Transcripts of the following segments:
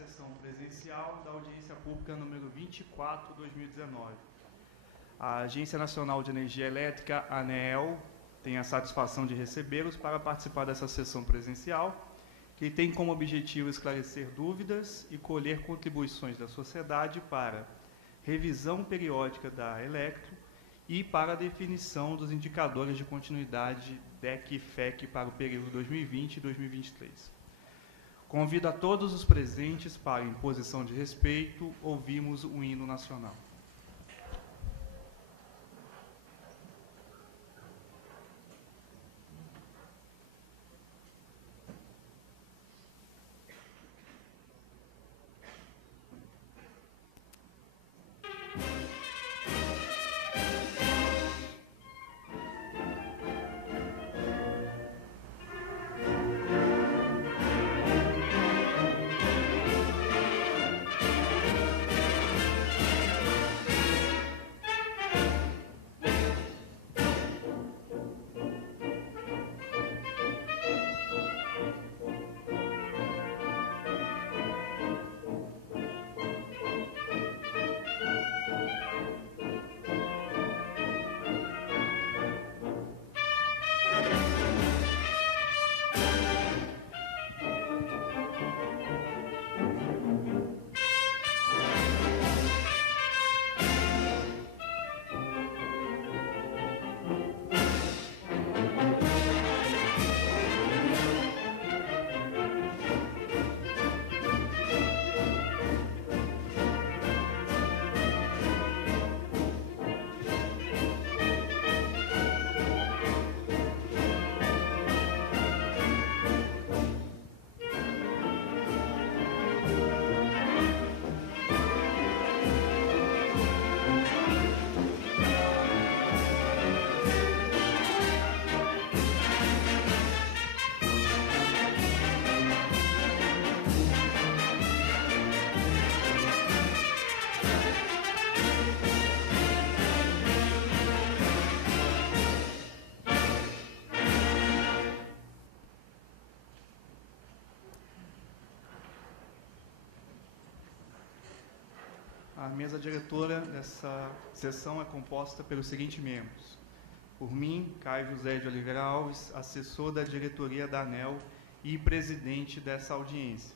sessão presencial da audiência pública número 24/2019. A Agência Nacional de Energia Elétrica, ANEEL, tem a satisfação de recebê-los para participar dessa sessão presencial, que tem como objetivo esclarecer dúvidas e colher contribuições da sociedade para revisão periódica da Electro e para a definição dos indicadores de continuidade DEC e FEC para o período 2020 e 2023. Convido a todos os presentes para, em posição de respeito, ouvirmos o hino nacional. A mesa diretora dessa sessão é composta pelos seguintes membros. Por mim, Caio José de Oliveira Alves, assessor da diretoria da ANEEL e presidente dessa audiência.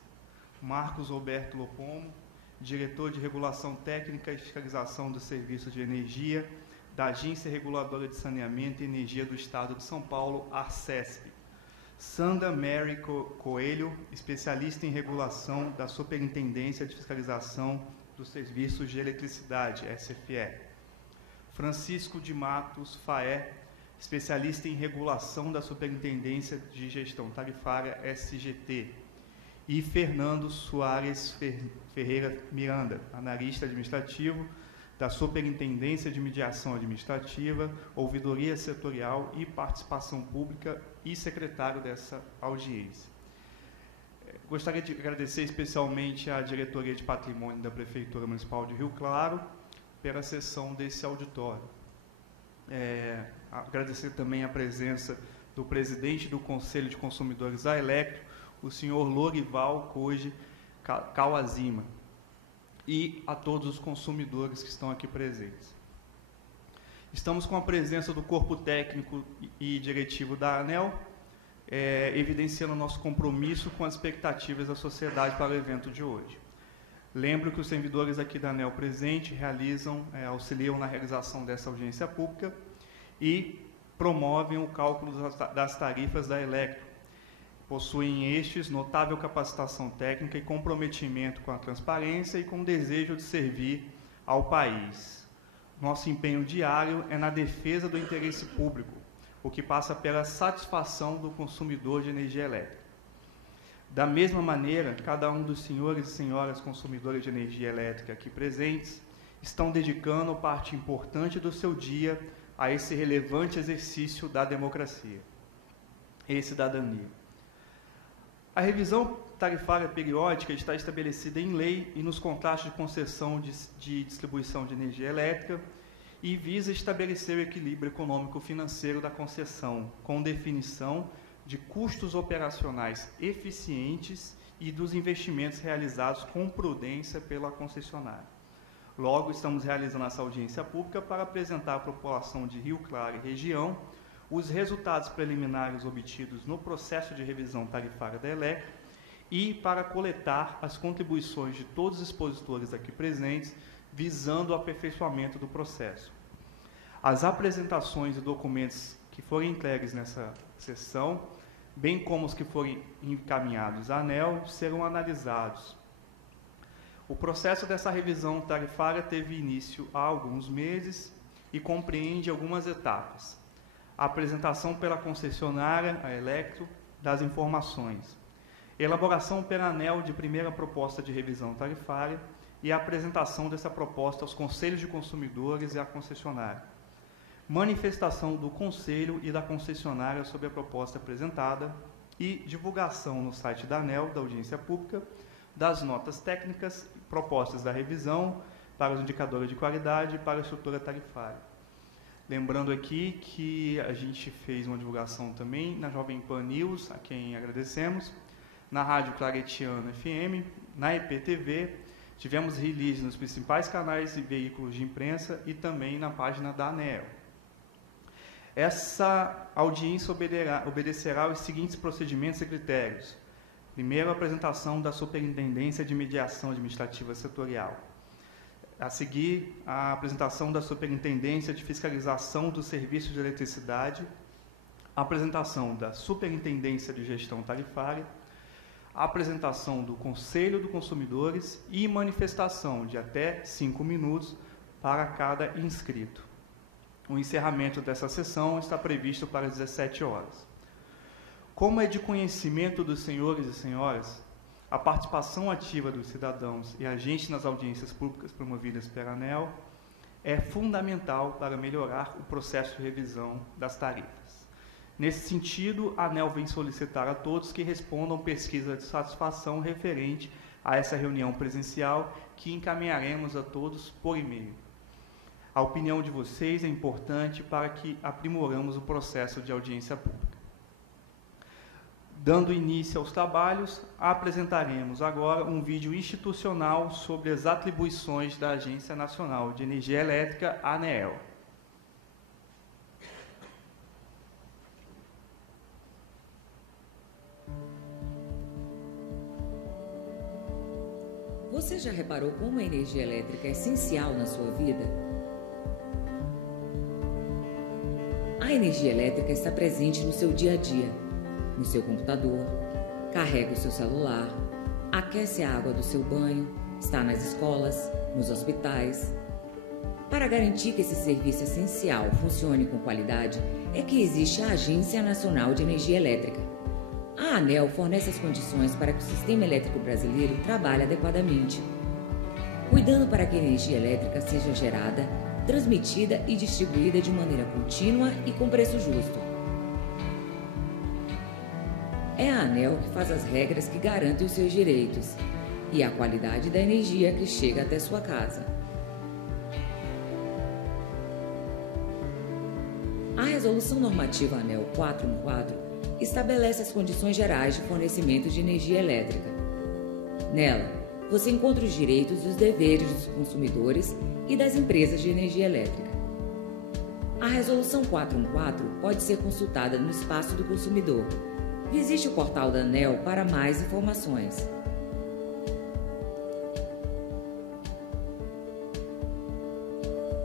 Marcos Roberto Lopomo, diretor de Regulação Técnica e Fiscalização dos Serviços de Energia da Agência Reguladora de Saneamento e Energia do Estado de São Paulo, ARCESP. Sandra Mary Coelho, especialista em regulação da Superintendência de Fiscalização dos Serviços de Eletricidade, SFE. Francisco de Matos Faé, especialista em regulação da Superintendência de Gestão Tarifária, SGT. E Fernando Soares Ferreira Miranda, analista administrativo da Superintendência de Mediação Administrativa, Ouvidoria Setorial e Participação Pública e secretário dessa audiência. Gostaria de agradecer especialmente à Diretoria de Patrimônio da Prefeitura Municipal de Rio Claro pela cessão desse auditório. Agradecer também a presença do presidente do Conselho de Consumidores da Electro, o senhor Lorival Koji Kawazima, e a todos os consumidores que estão aqui presentes. Estamos com a presença do corpo técnico e diretivo da ANEEL, evidenciando o nosso compromisso com as expectativas da sociedade para o evento de hoje. Lembro que os servidores aqui da ANEEL presente auxiliam na realização dessa audiência pública e promovem o cálculo das tarifas da Electro. Possuem estes notável capacitação técnica e comprometimento com a transparência e com o desejo de servir ao país. Nosso empenho diário é na defesa do interesse público, o que passa pela satisfação do consumidor de energia elétrica. Da mesma maneira, cada um dos senhores e senhoras consumidores de energia elétrica aqui presentes estão dedicando parte importante do seu dia a esse relevante exercício da democracia e cidadania. A revisão tarifária periódica está estabelecida em lei e nos contratos de concessão de distribuição de energia elétrica e visa estabelecer o equilíbrio econômico-financeiro da concessão, com definição de custos operacionais eficientes e dos investimentos realizados com prudência pela concessionária. Logo, estamos realizando essa audiência pública para apresentar à população de Rio Claro e região os resultados preliminares obtidos no processo de revisão tarifária da Electro e para coletar as contribuições de todos os expositores aqui presentes, visando o aperfeiçoamento do processo. As apresentações e documentos que forem entregues nessa sessão, bem como os que forem encaminhados à ANEEL, serão analisados. O processo dessa revisão tarifária teve início há alguns meses e compreende algumas etapas. A apresentação pela concessionária, a Electro, das informações. Elaboração pela ANEEL de primeira proposta de revisão tarifária e a apresentação dessa proposta aos conselhos de consumidores e à concessionária. Manifestação do conselho e da concessionária sobre a proposta apresentada e divulgação no site da ANEEL, da audiência pública, das notas técnicas, propostas da revisão para os indicadores de qualidade e para a estrutura tarifária. Lembrando aqui que a gente fez uma divulgação também na Jovem Pan News, a quem agradecemos, na Rádio Claretiano FM, na EPTV, tivemos release nos principais canais e veículos de imprensa e também na página da ANEEL. Essa audiência obedecerá aos seguintes procedimentos e critérios. Primeiro, a apresentação da Superintendência de Mediação Administrativa Setorial. A seguir, a apresentação da Superintendência de Fiscalização do Serviço de Eletricidade, a apresentação da Superintendência de Gestão Tarifária, a apresentação do Conselho dos Consumidores e manifestação de até 5 minutos para cada inscrito. O encerramento dessa sessão está previsto para as 17 horas. Como é de conhecimento dos senhores e senhoras, a participação ativa dos cidadãos e agentes nas audiências públicas promovidas pela ANEEL é fundamental para melhorar o processo de revisão das tarifas. Nesse sentido, a ANEEL vem solicitar a todos que respondam pesquisa de satisfação referente a essa reunião presencial que encaminharemos a todos por e-mail. A opinião de vocês é importante para que aprimoramos o processo de audiência pública. Dando início aos trabalhos, apresentaremos agora um vídeo institucional sobre as atribuições da Agência Nacional de Energia Elétrica, ANEEL. Você já reparou como a energia elétrica é essencial na sua vida? A energia elétrica está presente no seu dia a dia, no seu computador, carrega o seu celular, aquece a água do seu banho, está nas escolas, nos hospitais. Para garantir que esse serviço essencial funcione com qualidade, é que existe a Agência Nacional de Energia Elétrica. A ANEEL fornece as condições para que o sistema elétrico brasileiro trabalhe adequadamente, cuidando para que a energia elétrica seja gerada, transmitida e distribuída de maneira contínua e com preço justo. É a ANEEL que faz as regras que garantem os seus direitos e a qualidade da energia que chega até sua casa. A Resolução Normativa ANEEL 414 estabelece as condições gerais de fornecimento de energia elétrica. Nela, você encontra os direitos e os deveres dos consumidores e das empresas de energia elétrica. A Resolução 414 pode ser consultada no Espaço do Consumidor. Visite o portal da ANEEL para mais informações.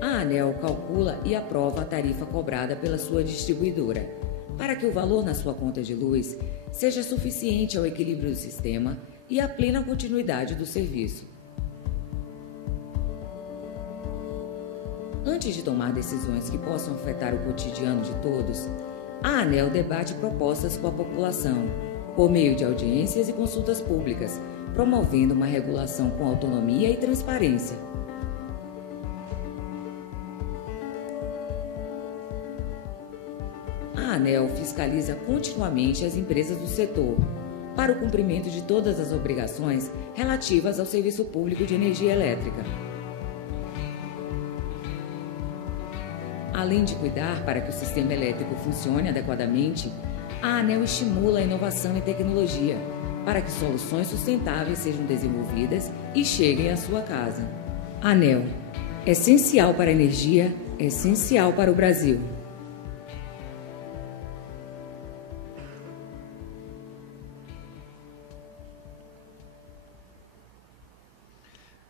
A ANEEL calcula e aprova a tarifa cobrada pela sua distribuidora, para que o valor na sua conta de luz seja suficiente ao equilíbrio do sistema e à plena continuidade do serviço. Antes de tomar decisões que possam afetar o cotidiano de todos, a ANEEL debate propostas com a população, por meio de audiências e consultas públicas, promovendo uma regulação com autonomia e transparência. A ANEEL fiscaliza continuamente as empresas do setor, para o cumprimento de todas as obrigações relativas ao serviço público de energia elétrica. Além de cuidar para que o sistema elétrico funcione adequadamente, a ANEEL estimula a inovação e tecnologia, para que soluções sustentáveis sejam desenvolvidas e cheguem à sua casa. ANEEL, essencial para a energia, essencial para o Brasil.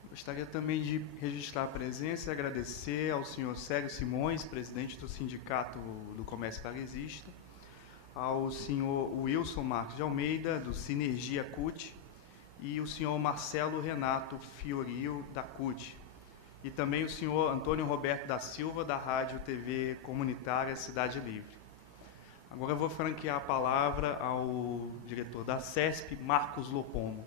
Gostaria também de registrar a presença e agradecer ao senhor Célio Simões, presidente do Sindicato do Comércio Varejista, ao senhor Wilson Marques de Almeida, do Sinergia CUT, e o senhor Marcelo Renato Fiorio, da CUT, e também o senhor Antônio Roberto da Silva, da Rádio TV Comunitária Cidade Livre. Agora eu vou franquear a palavra ao diretor da CESP, Marcos Lopomo.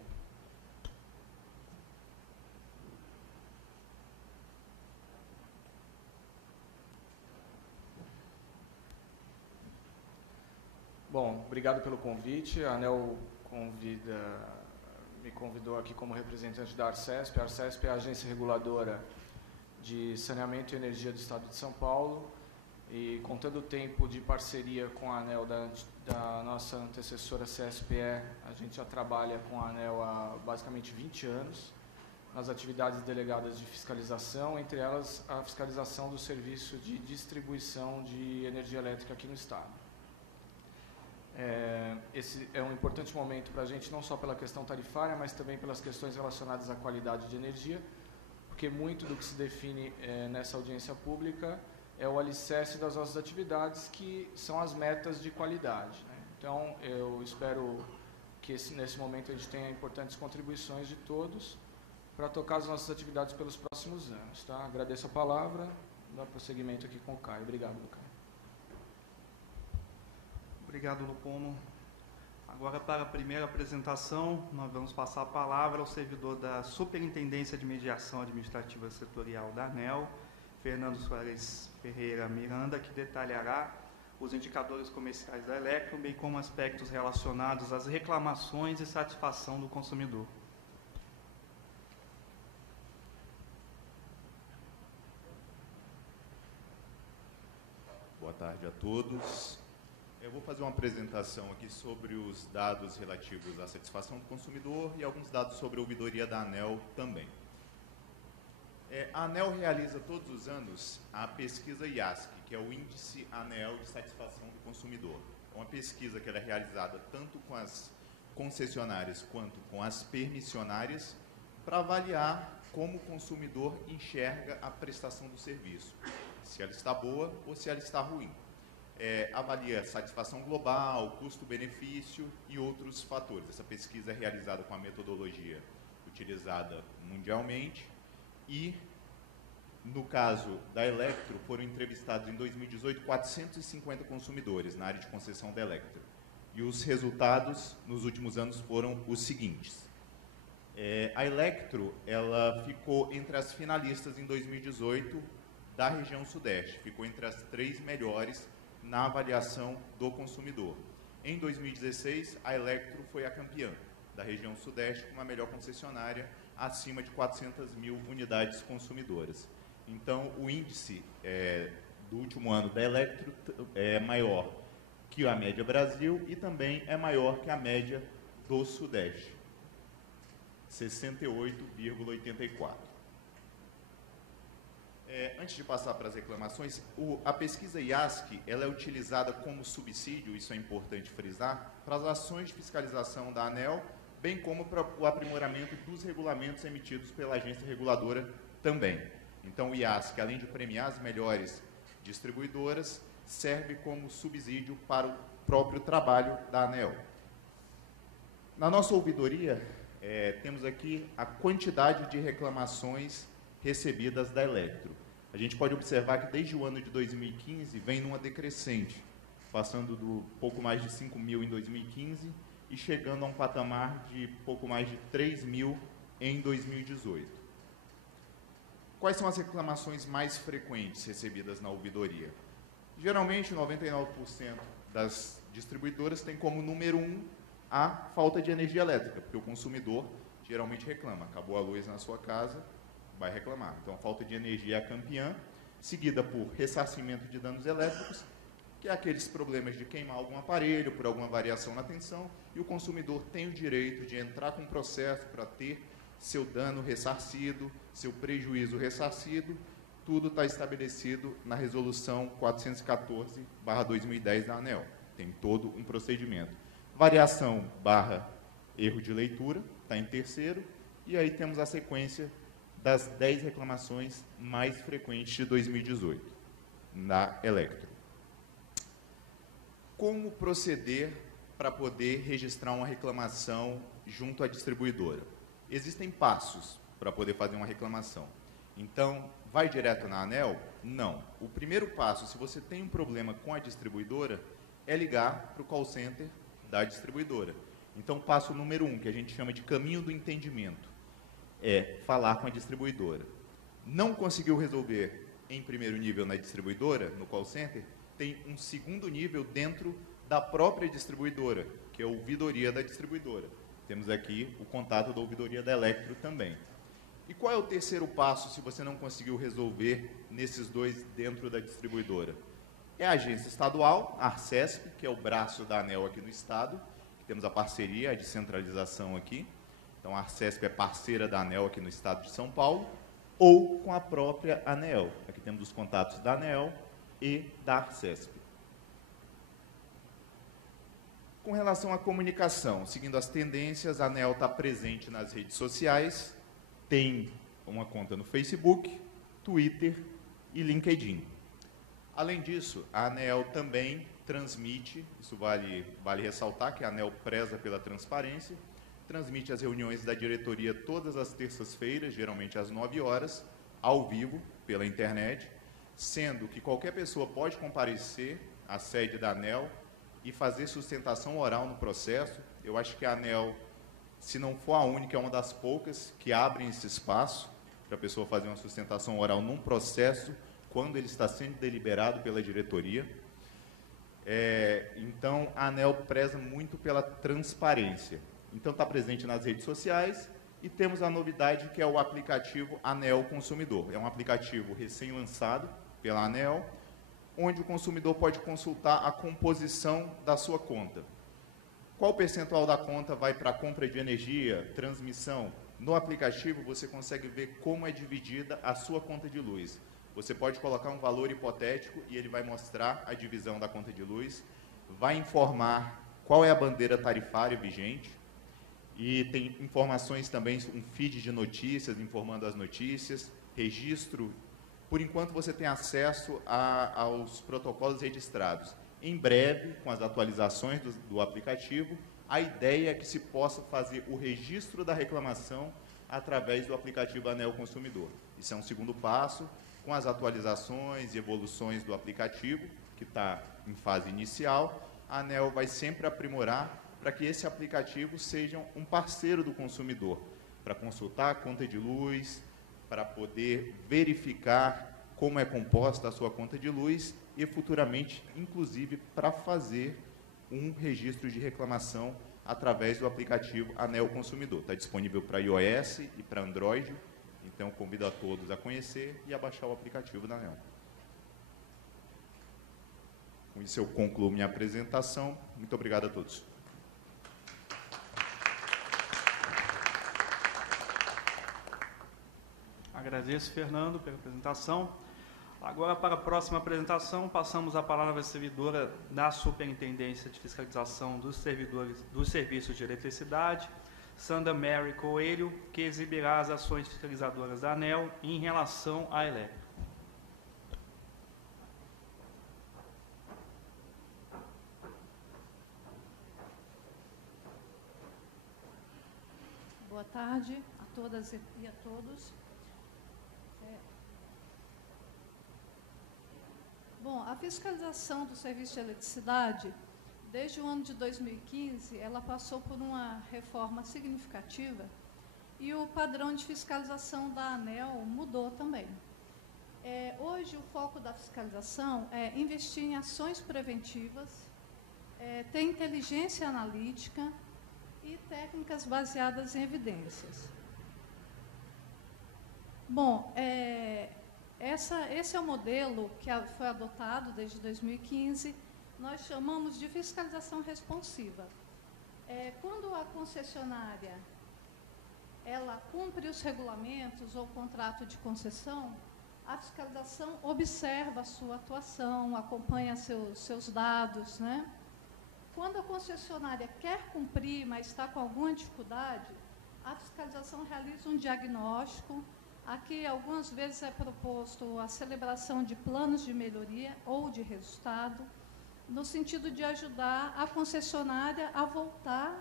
Bom, obrigado pelo convite. A ANEEL me convidou aqui como representante da ARCESP. A ARCESP é a agência reguladora de saneamento e energia do Estado de São Paulo, e contando o tempo de parceria com a ANEEL da nossa antecessora CSPE, a gente já trabalha com a ANEEL há basicamente 20 anos, nas atividades delegadas de fiscalização, entre elas a fiscalização do serviço de distribuição de energia elétrica aqui no Estado. Esse é um importante momento para a gente, não só pela questão tarifária, mas também pelas questões relacionadas à qualidade de energia, porque muito do que se define nessa audiência pública é o alicerce das nossas atividades, que são as metas de qualidade, né? Então, eu espero que nesse momento a gente tenha importantes contribuições de todos para tocar as nossas atividades pelos próximos anos. Tá? Agradeço a palavra, dá prosseguimento aqui com o Caio. Obrigado, Caio. Obrigado, Lopomo. Agora, para a primeira apresentação, nós vamos passar a palavra ao servidor da Superintendência de Mediação Administrativa Setorial da ANEEL, Fernando Soares Ferreira Miranda, que detalhará os indicadores comerciais da Electro, bem como aspectos relacionados às reclamações e satisfação do consumidor. Boa tarde a todos. Eu vou fazer uma apresentação aqui sobre os dados relativos à satisfação do consumidor e alguns dados sobre a ouvidoria da ANEEL também. A ANEEL realiza todos os anos a pesquisa IASC, que é o Índice ANEEL de Satisfação do Consumidor. É uma pesquisa que ela é realizada tanto com as concessionárias quanto com as permissionárias para avaliar como o consumidor enxerga a prestação do serviço, se ela está boa ou se ela está ruim. Avalia satisfação global, custo-benefício e outros fatores. Essa pesquisa é realizada com a metodologia utilizada mundialmente e, no caso da Electro, foram entrevistados em 2018 450 consumidores na área de concessão da Electro. E os resultados nos últimos anos foram os seguintes. A Electro, ela ficou entre as finalistas em 2018 da região Sudeste, ficou entre as 3 melhores na avaliação do consumidor. Em 2016, a Electro foi a campeã da região Sudeste com uma melhor concessionária acima de 400 mil unidades consumidoras. Então, o índice do último ano da Electro é maior que a média Brasil e também é maior que a média do Sudeste, 68,84. Antes de passar para as reclamações, a pesquisa IASC ela é utilizada como subsídio, isso é importante frisar, para as ações de fiscalização da ANEEL, bem como para o aprimoramento dos regulamentos emitidos pela agência reguladora também. Então, o IASC, além de premiar as melhores distribuidoras, serve como subsídio para o próprio trabalho da ANEEL. Na nossa ouvidoria, temos aqui a quantidade de reclamações recebidas da Electro. A gente pode observar que desde o ano de 2015 vem numa decrescente, passando do pouco mais de 5 mil em 2015 e chegando a um patamar de pouco mais de 3 mil em 2018. Quais são as reclamações mais frequentes recebidas na ouvidoria? Geralmente, 99% das distribuidoras têm como número 1 a falta de energia elétrica, porque o consumidor geralmente reclama. Acabou a luz na sua casa, vai reclamar. Então, a falta de energia é a campeã, seguida por ressarcimento de danos elétricos que é aqueles problemas de queimar algum aparelho por alguma variação na tensão, e o consumidor tem o direito de entrar com um processo para ter seu dano ressarcido, seu prejuízo ressarcido. Tudo está estabelecido na resolução 414/2010 da ANEEL. Tem todo um procedimento. Variação / erro de leitura, está em terceiro, e aí temos a sequência das 10 reclamações mais frequentes de 2018, na Electro. Como proceder para poder registrar uma reclamação junto à distribuidora? Existem passos para poder fazer uma reclamação. Então, vai direto na ANEEL? Não. O primeiro passo, se você tem um problema com a distribuidora, é ligar para o call center da distribuidora. Então, passo número 1, que a gente chama de caminho do entendimento, é falar com a distribuidora. Não conseguiu resolver em primeiro nível na distribuidora, no call center, tem um segundo nível dentro da própria distribuidora, que é a ouvidoria da distribuidora. Temos aqui o contato da ouvidoria da Electro também. E qual é o terceiro passo se você não conseguiu resolver nesses dois dentro da distribuidora? É a agência estadual, a Arcesp, que é o braço da ANEEL aqui no estado, que temos a parceria, a descentralização aqui. Então, a Arcesp é parceira da ANEEL aqui no estado de São Paulo, ou com a própria ANEEL. Aqui temos os contatos da ANEEL e da Arcesp. Com relação à comunicação, seguindo as tendências, a ANEEL está presente nas redes sociais, tem uma conta no Facebook, Twitter e LinkedIn. Além disso, a ANEEL também transmite, isso vale ressaltar que a ANEEL preza pela transparência, transmite as reuniões da diretoria todas as terças-feiras, geralmente às 9 horas, ao vivo, pela internet, sendo que qualquer pessoa pode comparecer à sede da ANEEL e fazer sustentação oral no processo. Eu acho que a ANEEL, se não for a única, é uma das poucas que abrem esse espaço para a pessoa fazer uma sustentação oral num processo, quando ele está sendo deliberado pela diretoria. Então, a ANEEL preza muito pela transparência. Então, está presente nas redes sociais e temos a novidade que é o aplicativo ANEEL Consumidor. É um aplicativo recém-lançado pela ANEEL, onde o consumidor pode consultar a composição da sua conta. Qual percentual da conta vai para a compra de energia, transmissão? No aplicativo, você consegue ver como é dividida a sua conta de luz. Você pode colocar um valor hipotético e ele vai mostrar a divisão da conta de luz, vai informar qual é a bandeira tarifária vigente, e tem informações também, um feed de notícias, informando as notícias, registro. Por enquanto, você tem acesso aos protocolos registrados. Em breve, com as atualizações do aplicativo, a ideia é que se possa fazer o registro da reclamação através do aplicativo ANEEL Consumidor. Isso é um segundo passo, com as atualizações e evoluções do aplicativo, que está em fase inicial. A ANEEL vai sempre aprimorar para que esse aplicativo seja um parceiro do consumidor, para consultar a conta de luz, para poder verificar como é composta a sua conta de luz e, futuramente, inclusive, para fazer um registro de reclamação através do aplicativo ANEEL Consumidor. Está disponível para iOS e para Android, então convido a todos a conhecer e a baixar o aplicativo da ANEEL. Com isso eu concluo minha apresentação. Muito obrigado a todos. Agradeço, Fernando, pela apresentação. Agora, para a próxima apresentação, passamos a palavra à servidora da Superintendência de Fiscalização dos Serviços de Eletricidade, Sandra Mary Coelho, que exibirá as ações fiscalizadoras da ANEEL em relação à Electro. Boa tarde a todas e a todos. Bom, a fiscalização do serviço de eletricidade, desde o ano de 2015, ela passou por uma reforma significativa e o padrão de fiscalização da ANEEL mudou também. Hoje, o foco da fiscalização é investir em ações preventivas, ter inteligência analítica e técnicas baseadas em evidências. Bom, esse é o modelo que foi adotado desde 2015 nós chamamos de fiscalização responsiva. Quando a concessionária ela cumpre os regulamentos ou contrato de concessão, a fiscalização observa a sua atuação, acompanha seus dados, né? Quando a concessionária quer cumprir, mas está com alguma dificuldade, a fiscalização realiza um diagnóstico. Aqui, algumas vezes, é proposto a celebração de planos de melhoria ou de resultado, no sentido de ajudar a concessionária a voltar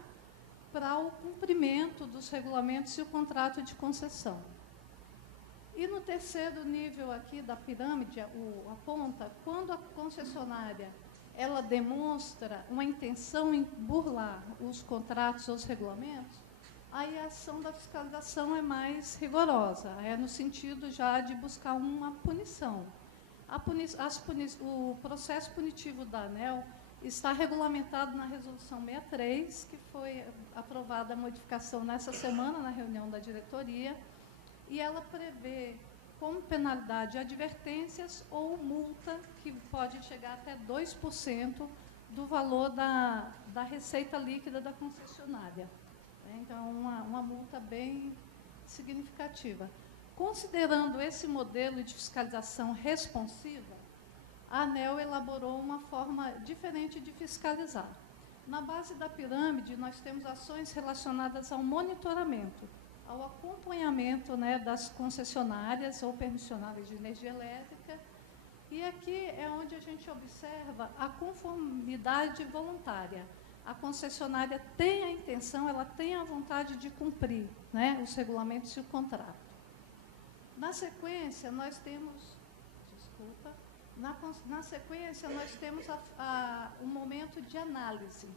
para o cumprimento dos regulamentos e o contrato de concessão. E no terceiro nível aqui da pirâmide, aponta, quando a concessionária ela demonstra uma intenção em burlar os contratos ou os regulamentos, aí a ação da fiscalização é mais rigorosa, é no sentido já de buscar uma punição. O processo punitivo da ANEEL está regulamentado na Resolução 63, que foi aprovada a modificação nessa semana, na reunião da diretoria, e ela prevê como penalidade advertências ou multa, que pode chegar até 2% do valor da receita líquida da concessionária. Então, uma multa bem significativa. Considerando esse modelo de fiscalização responsiva, a ANEEL elaborou uma forma diferente de fiscalizar. Na base da pirâmide, nós temos ações relacionadas ao monitoramento, ao acompanhamento, né, das concessionárias ou permissionárias de energia elétrica, e aqui é onde a gente observa a conformidade voluntária. A concessionária tem a intenção, ela tem a vontade de cumprir, né, os regulamentos e o contrato. Na sequência, nós temos, um momento de análise.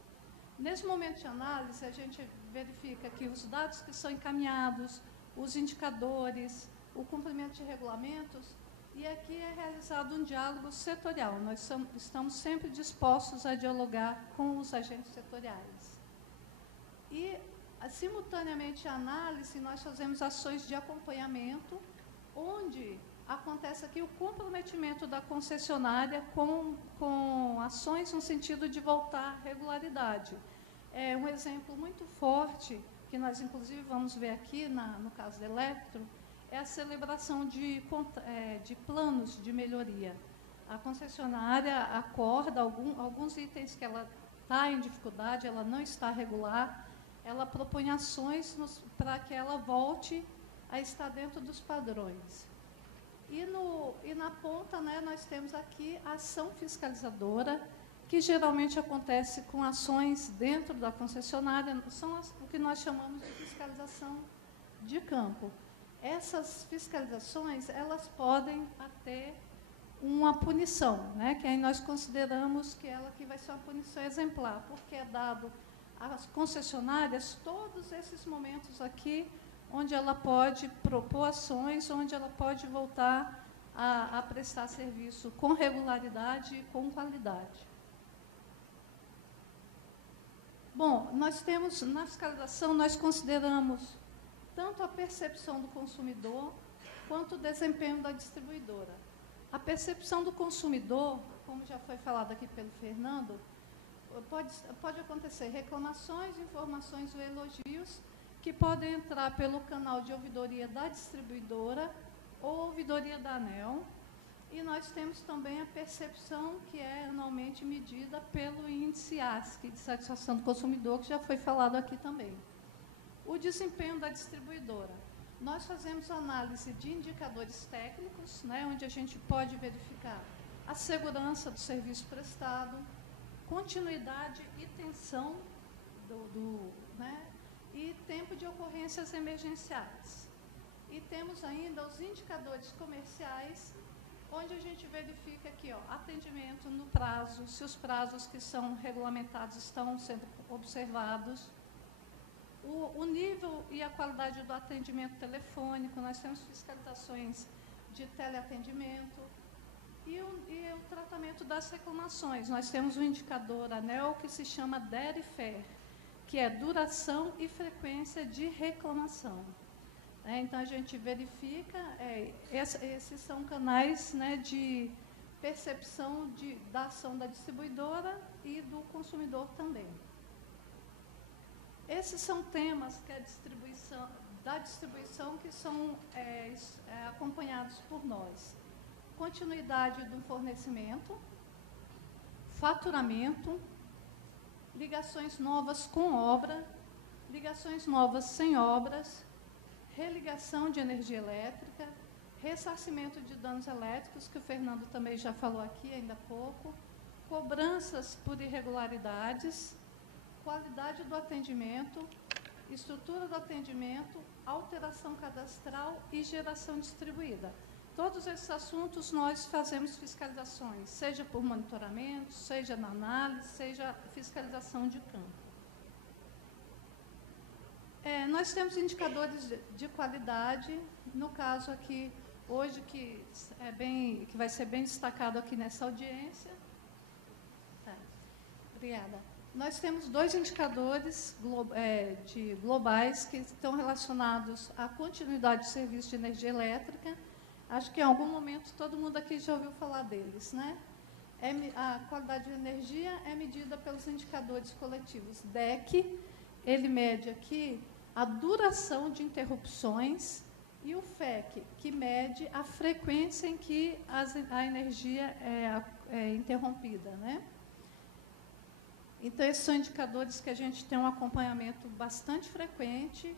Nesse momento de análise, a gente verifica que os dados que são encaminhados, os indicadores, o cumprimento de regulamentos, e aqui é realizado um diálogo setorial. Nós estamos sempre dispostos a dialogar com os agentes setoriais. E, simultaneamente à análise, nós fazemos ações de acompanhamento, onde acontece aqui o comprometimento da concessionária com ações no sentido de voltar à regularidade. Um exemplo muito forte, que nós inclusive vamos ver aqui no caso da Electro, é a celebração de planos de melhoria. A concessionária acorda alguns itens que ela está em dificuldade, ela não está regular, ela propõe ações para que ela volte a estar dentro dos padrões. E na ponta, né, nós temos aqui a ação fiscalizadora, que geralmente acontece com ações dentro da concessionária, são o que nós chamamos de fiscalização de campo. Essas fiscalizações, elas podem ter uma punição, né, que aí nós consideramos que ela que vai ser uma punição exemplar, porque é dado às concessionárias todos esses momentos aqui, onde ela pode propor ações, onde ela pode voltar a prestar serviço com regularidade e com qualidade. Bom, nós temos, na fiscalização, nós consideramos tanto a percepção do consumidor, quanto o desempenho da distribuidora. A percepção do consumidor, como já foi falado aqui pelo Fernando, pode acontecer reclamações, informações ou elogios, que podem entrar pelo canal de ouvidoria da distribuidora ou ouvidoria da ANEEL. E nós temos também a percepção, que é anualmente medida pelo índice ASC, de satisfação do consumidor, que já foi falado aqui também. O desempenho da distribuidora. Nós fazemos análise de indicadores técnicos, né, onde a gente pode verificar a segurança do serviço prestado, continuidade e tensão né, e tempo de ocorrências emergenciais. E temos ainda os indicadores comerciais, onde a gente verifica aqui, atendimento no prazo, se os prazos que são regulamentados estão sendo observados, o nível e a qualidade do atendimento telefônico, nós temos fiscalizações de teleatendimento e o tratamento das reclamações. Nós temos um indicador ANEEL que se chama DER/FER, que é duração e frequência de reclamação. Então, a gente verifica, esses são canais, né, de percepção da ação da distribuidora e do consumidor também. Esses são temas que da distribuição que são acompanhados por nós. Continuidade do fornecimento, faturamento, ligações novas com obra, ligações novas sem obras, religação de energia elétrica, ressarcimento de danos elétricos, que o Fernando também já falou aqui ainda há pouco, cobranças por irregularidades, qualidade do atendimento, estrutura do atendimento, alteração cadastral e geração distribuída. Todos esses assuntos nós fazemos fiscalizações, seja por monitoramento, seja na análise, seja fiscalização de campo. Nós temos indicadores de qualidade, no caso aqui, hoje, que vai ser bem destacado aqui nessa audiência. Tá. Obrigada. Nós temos 2 indicadores globais que estão relacionados à continuidade do serviço de energia elétrica. Acho que em algum momento todo mundo aqui já ouviu falar deles, né? A qualidade de energia é medida pelos indicadores coletivos DEC, ele mede aqui a duração de interrupções, e o FEC, que mede a frequência em que a energia é interrompida, né? Então, esses são indicadores que a gente tem um acompanhamento bastante frequente.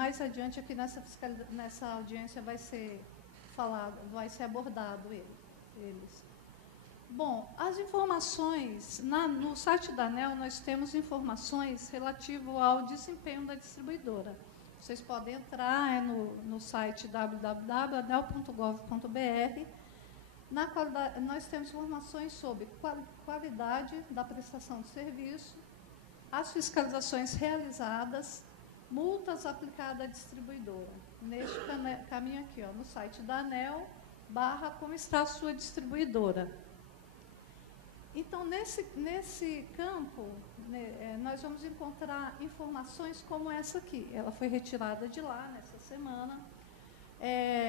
Mais adiante, aqui nessa audiência, vai ser abordado eles. Bom, as informações, no site da ANEEL, nós temos informações relativas ao desempenho da distribuidora. Vocês podem entrar no site www.anel.gov.br. Nós temos informações sobre qualidade da prestação de serviço, as fiscalizações realizadas, multas aplicadas à distribuidora. Neste caminho aqui, no site da ANEEL, como está a sua distribuidora. Então, nesse campo, nós vamos encontrar informações como essa aqui. Ela foi retirada de lá nessa semana.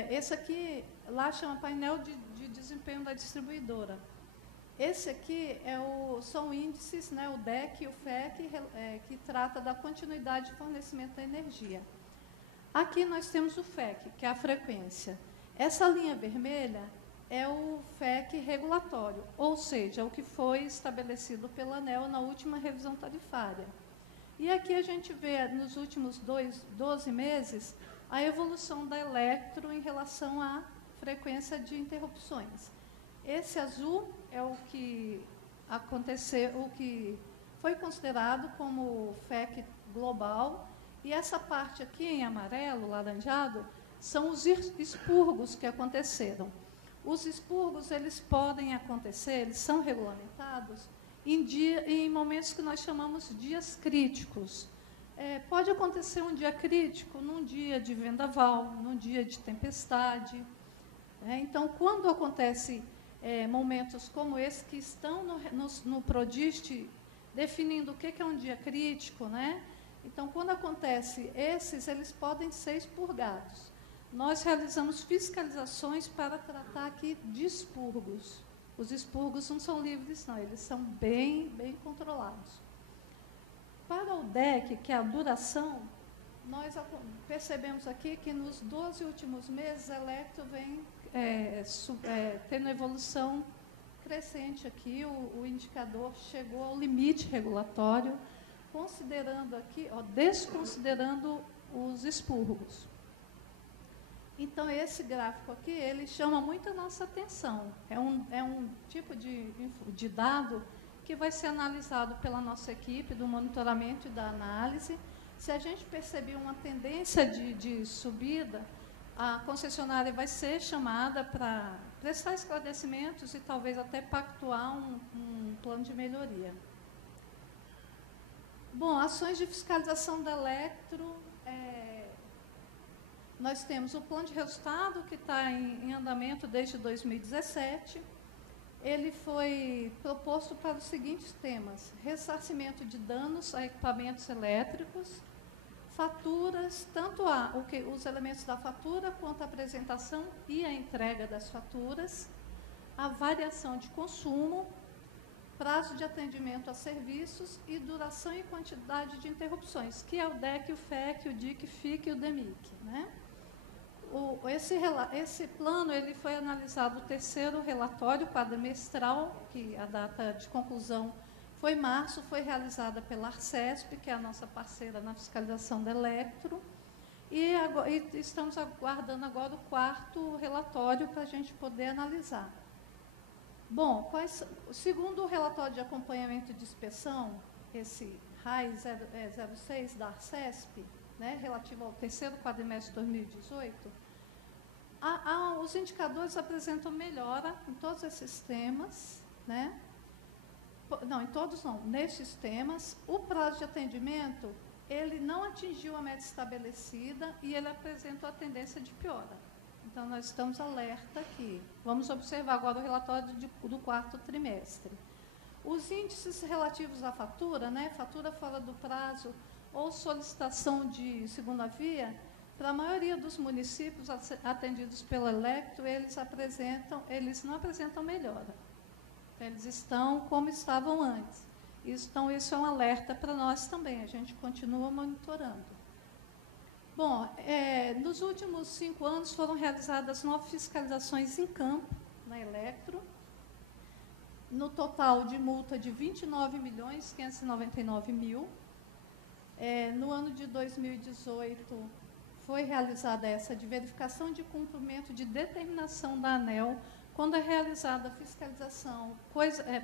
Esse aqui, lá chama painel de desempenho da distribuidora. Esse aqui são índices, né, o DEC e o FEC, que trata da continuidade de fornecimento da energia. Aqui nós temos o FEC, que é a frequência. Essa linha vermelha é o FEC regulatório, ou seja, o que foi estabelecido pela ANEEL na última revisão tarifária. E aqui a gente vê, nos últimos 12 meses, a evolução da Electro em relação à frequência de interrupções. Esse azul é o que aconteceu, o que foi considerado como FEC global, e essa parte aqui em amarelo, laranjado, são os expurgos que aconteceram. Os expurgos, eles podem acontecer, eles são regulamentados em momentos que nós chamamos dias críticos. Pode acontecer um dia crítico num dia de vendaval, num dia de tempestade. Então, quando acontece momentos como esse, que estão no PRODIST definindo o que é um dia crítico, né? Então, quando acontece eles podem ser expurgados. Nós realizamos fiscalizações para tratar aqui de expurgos. Os expurgos não são livres, não, eles são bem controlados. Para o DEC, que é a duração, nós percebemos aqui que nos 12 últimos meses a Electro vem tendo evolução crescente aqui, o indicador chegou ao limite regulatório, considerando aqui, desconsiderando os expurgos. Então, esse gráfico aqui, ele chama muito a nossa atenção. É um tipo de dado que vai ser analisado pela nossa equipe do monitoramento e da análise. Se a gente perceber uma tendência de subida, a concessionária vai ser chamada para prestar esclarecimentos e talvez até pactuar um plano de melhoria. Bom, ações de fiscalização da Electro. Nós temos o plano de resultado, que está em andamento desde 2017. Ele foi proposto para os seguintes temas: ressarcimento de danos a equipamentos elétricos, faturas, tanto os elementos da fatura, quanto a apresentação e a entrega das faturas, a variação de consumo, prazo de atendimento a serviços e duração e quantidade de interrupções, que é o DEC, o FEC, o DIC, FIC e o DEMIC, né? Esse plano ele foi analisado, o terceiro relatório quadrimestral, que a data de conclusão foi março, foi realizada pela Arcesp, que é a nossa parceira na fiscalização da Electro, e estamos aguardando agora o quarto relatório para a gente poder analisar. Bom, segundo o relatório de acompanhamento de inspeção, esse RAI 06 da Arcesp, né, relativo ao terceiro quadrimestre de 2018, os indicadores apresentam melhora em todos esses temas, né? Não, em todos não, nesses temas. O prazo de atendimento, ele não atingiu a meta estabelecida e ele apresentou a tendência de piora. Então, nós estamos alerta aqui. Vamos observar agora o relatório do quarto trimestre. Os índices relativos à fatura, né, fatura fora do prazo ou solicitação de segunda via, para a maioria dos municípios atendidos pela Electro, eles não apresentam melhora. Eles estão como estavam antes. Então, isso é um alerta para nós também, a gente continua monitorando. Bom, nos últimos 5 anos foram realizadas 9 fiscalizações em campo na Electro, no total de multa de 29.599.000. No ano de 2018, foi realizada essa de verificação de cumprimento de determinação da ANEEL, quando é realizada a fiscalização,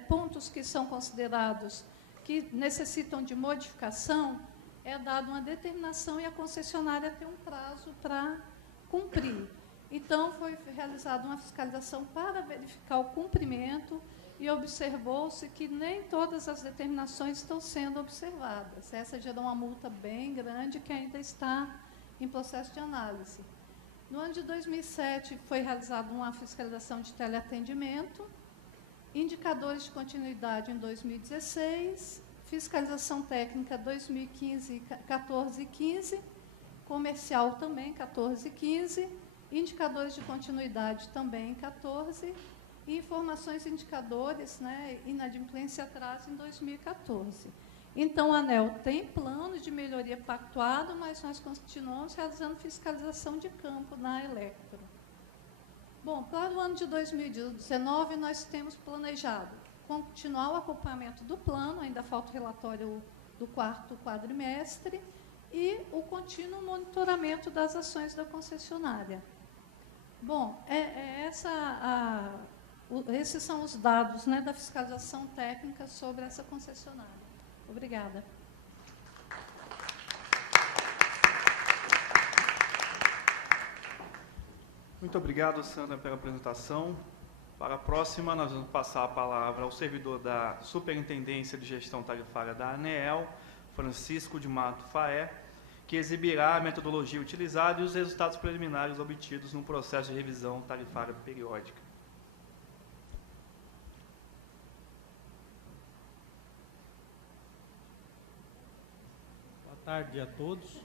pontos que são considerados que necessitam de modificação, é dada uma determinação e a concessionária tem um prazo para cumprir. Então, foi realizada uma fiscalização para verificar o cumprimento e observou-se que nem todas as determinações estão sendo observadas. Essa gerou uma multa bem grande que ainda está em processo de análise. No ano de 2007, foi realizada uma fiscalização de teleatendimento, indicadores de continuidade em 2016, fiscalização técnica 2015, 14 e 15, comercial também 14 e 15, indicadores de continuidade também 14, e informações e indicadores, né, inadimplência e atraso em 2014. Então, a ANEEL tem plano de melhoria pactuado, mas nós continuamos realizando fiscalização de campo na Electro. Bom, para o ano de 2019, nós temos planejado continuar o acompanhamento do plano, ainda falta o relatório do quarto quadrimestre, e o contínuo monitoramento das ações da concessionária. Bom, esses são os dados, né, da fiscalização técnica sobre essa concessionária. Obrigada. Muito obrigado, Sandra, pela apresentação. Para a próxima, nós vamos passar a palavra ao servidor da Superintendência de Gestão Tarifária da ANEEL, Francisco de Mato Faé, que exibirá a metodologia utilizada e os resultados preliminares obtidos no processo de revisão tarifária periódica. Boa tarde a todos. Vou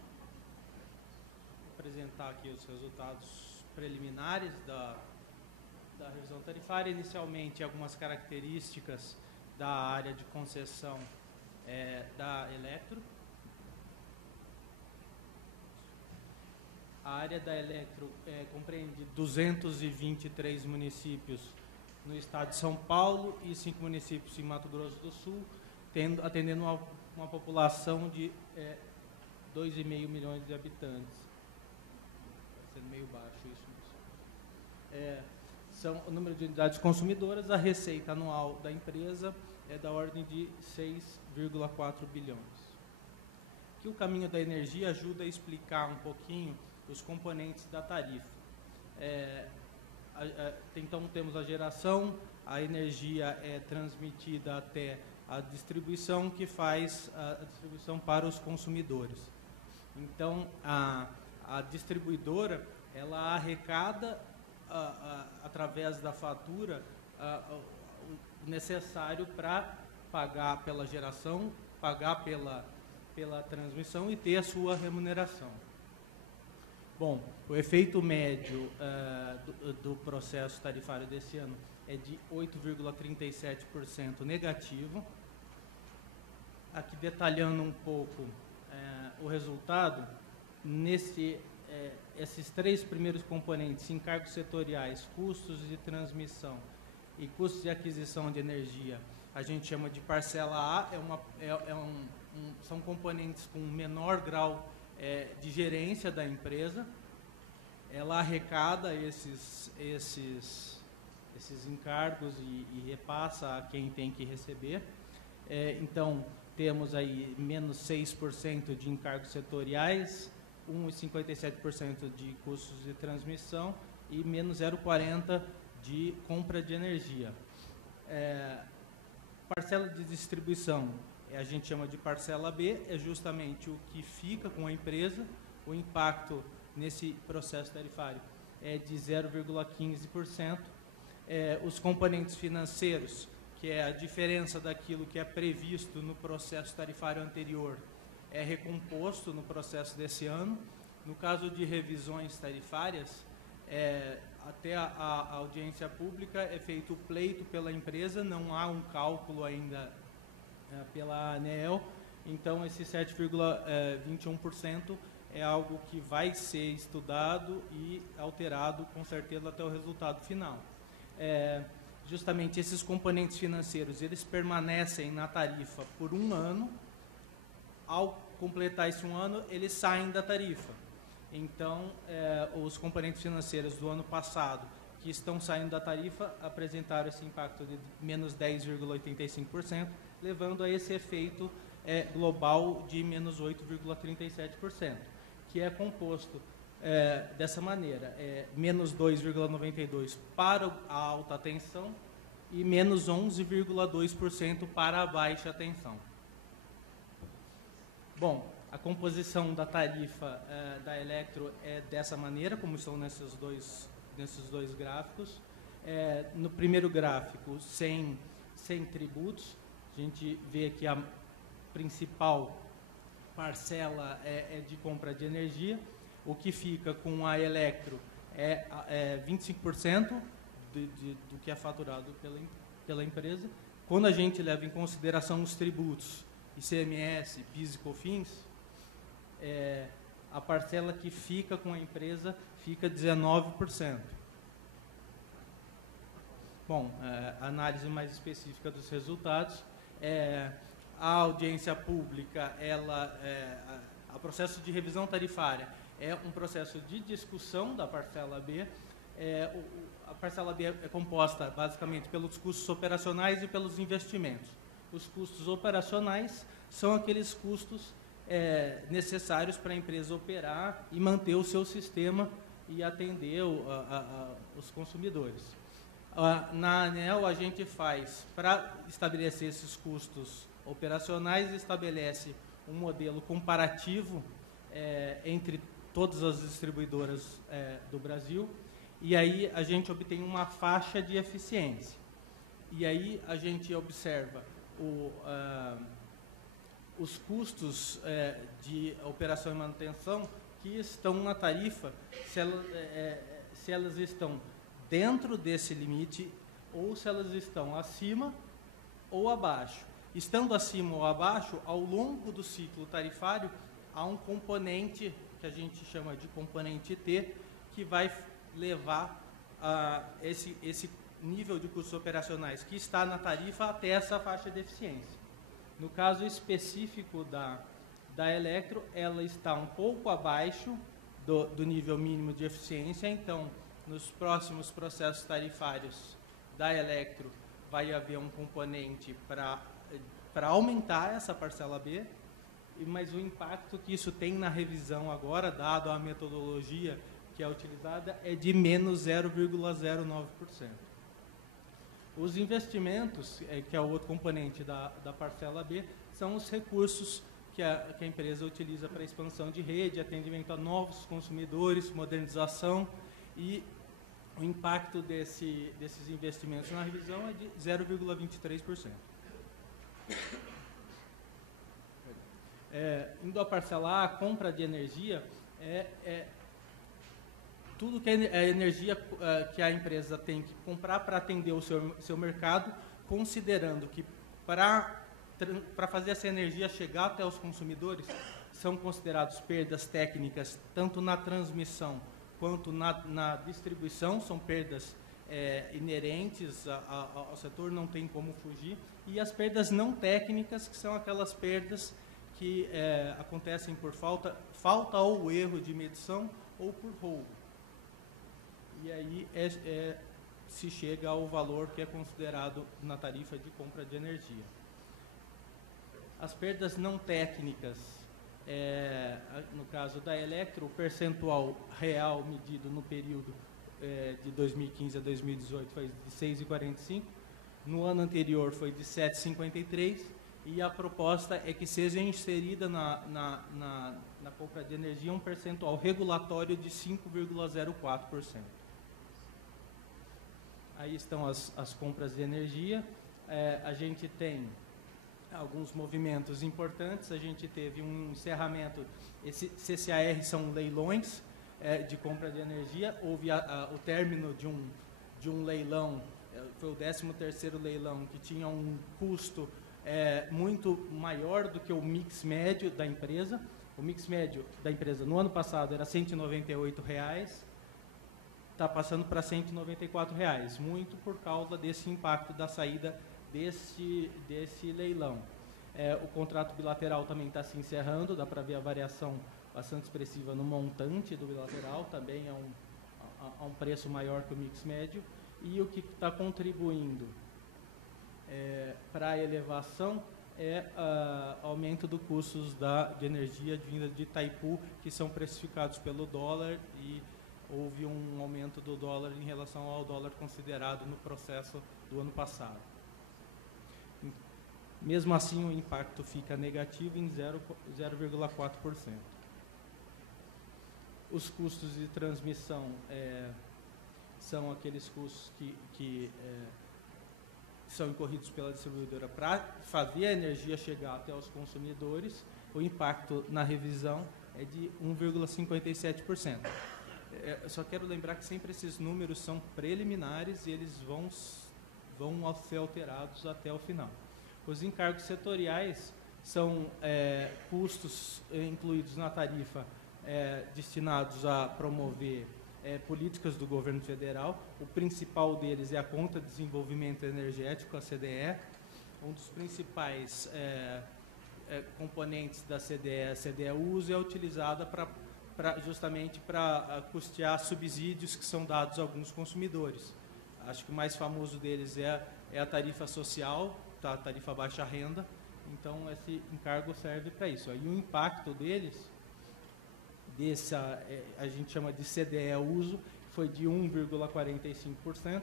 apresentar aqui os resultados preliminares da revisão tarifária. Inicialmente, algumas características da área de concessão da Electro. A área da Electro compreende 223 municípios no estado de São Paulo e 5 municípios em Mato Grosso do Sul, atendendo uma população de 2,5 milhões de habitantes. Vai ser meio baixo isso. São o número de unidades consumidoras, a receita anual da empresa é da ordem de 6,4 bilhões. Aqui o caminho da energia ajuda a explicar um pouquinho os componentes da tarifa. Então, temos a geração, a energia é transmitida até a distribuição, que faz a distribuição para os consumidores. Então, a distribuidora, ela arrecada, através da fatura, o necessário para pagar pela geração, pagar pela transmissão e ter a sua remuneração. Bom, o efeito médio do processo tarifário desse ano é de 8,37% negativo. Aqui detalhando um pouco o resultado, esses três primeiros componentes, encargos setoriais, custos de transmissão e custos de aquisição de energia, a gente chama de parcela A, são componentes com menor grau de gerência da empresa. Ela arrecada esses encargos e repassa a quem tem que receber. Então, temos aí menos 6% de encargos setoriais, 1,57% de custos de transmissão e menos 0,40% de compra de energia. Parcela de distribuição, a gente chama de parcela B, é justamente o que fica com a empresa. O impacto nesse processo tarifário é de 0,15%. Os componentes financeiros, que é a diferença daquilo que é previsto no processo tarifário anterior, é recomposto no processo desse ano. No caso de revisões tarifárias, até a audiência pública é feito o pleito pela empresa, não há um cálculo ainda pela ANEEL, então esse 7,21% é algo que vai ser estudado e alterado com certeza até o resultado final. Justamente esses componentes financeiros, eles permanecem na tarifa por um ano. Ao completar esse um ano, eles saem da tarifa. Então, os componentes financeiros do ano passado, que estão saindo da tarifa, apresentaram esse impacto de menos 10,85%, levando a esse efeito global de menos 8,37%, que é composto dessa maneira, menos 2,92% para a alta tensão e menos 11,2% para a baixa tensão. Bom, a composição da tarifa da Elektro é dessa maneira, como estão nesses dois gráficos. No primeiro gráfico, sem tributos, a gente vê que a principal parcela é de compra de energia. O que fica com a Elektro é 25% do que é faturado pela empresa. Quando a gente leva em consideração os tributos, ICMS, PIS e COFINS, a parcela que fica com a empresa fica 19%. Bom, análise mais específica dos resultados. A audiência pública, o processo de revisão tarifária é um processo de discussão da parcela B. A parcela B é composta basicamente pelos custos operacionais e pelos investimentos. Os custos operacionais são aqueles custos necessários para a empresa operar e manter o seu sistema e atender os consumidores. Na ANEEL, a gente faz, para estabelecer esses custos operacionais, estabelece um modelo comparativo entre todas as distribuidoras do Brasil, e aí a gente obtém uma faixa de eficiência. E aí a gente observa os custos de operação e manutenção que estão na tarifa, se elas estão dentro desse limite ou se elas estão acima ou abaixo. Estando acima ou abaixo, ao longo do ciclo tarifário, há um componente que a gente chama de componente T, que vai levar esse nível de custos operacionais que está na tarifa até essa faixa de eficiência. No caso específico da Elektro, ela está um pouco abaixo do nível mínimo de eficiência, então, nos próximos processos tarifários da Elektro, vai haver um componente para aumentar essa parcela B, mas o impacto que isso tem na revisão agora, dado a metodologia que é utilizada, é de menos 0,09%. Os investimentos, que é o outro componente da parcela B, são os recursos que a empresa utiliza para expansão de rede, atendimento a novos consumidores, modernização, e o impacto desses investimentos na revisão é de 0,23%. Indo à parcela A, a compra de energia tudo que a energia que a empresa tem que comprar para atender o seu mercado, considerando que para fazer essa energia chegar até os consumidores, são considerados perdas técnicas, tanto na transmissão quanto na distribuição, são perdas inerentes ao setor, não tem como fugir, e as perdas não técnicas, que são aquelas perdas que acontecem por falta ou erro de medição ou por roubo. E aí se chega ao valor que é considerado na tarifa de compra de energia. As perdas não técnicas, no caso da Elektro, o percentual real medido no período de 2015 a 2018 foi de 6,45%, no ano anterior foi de 7,53%, e a proposta é que seja inserida na compra de energia um percentual regulatório de 5,04%. Aí estão as compras de energia. A gente tem alguns movimentos importantes. A gente teve um encerramento, esse CCAR são leilões de compra de energia. Houve o término de um leilão, foi o 13º leilão, que tinha um custo muito maior do que o mix médio da empresa. O mix médio da empresa no ano passado era R$ 198,00, está passando para R$ 194,00, muito por causa desse impacto da saída desse leilão. O contrato bilateral também está se encerrando, dá para ver a variação bastante expressiva no montante do bilateral, também a um preço maior que o mix médio, e o que está contribuindo para a elevação aumento dos custos de energia vinda de Itaipu, que são precificados pelo dólar, e houve um aumento do dólar em relação ao dólar considerado no processo do ano passado. Mesmo assim, o impacto fica negativo em 0,4%. Os custos de transmissão são aqueles custos que são incorridos pela distribuidora para fazer a energia chegar até os consumidores. O impacto na revisão é de 1,57%. Só quero lembrar que sempre esses números são preliminares e eles vão ser alterados até o final. Os encargos setoriais são custos incluídos na tarifa destinados a promover políticas do governo federal. O principal deles é a Conta de Desenvolvimento Energético, a CDE. Um dos principais componentes da CDE, a CDE uso, é utilizada justamente para custear subsídios que são dados a alguns consumidores. Acho que o mais famoso deles é a tarifa social, a tarifa baixa renda. Então, esse encargo serve para isso. E o impacto deles, a gente chama de CDE uso, foi de 1,45%.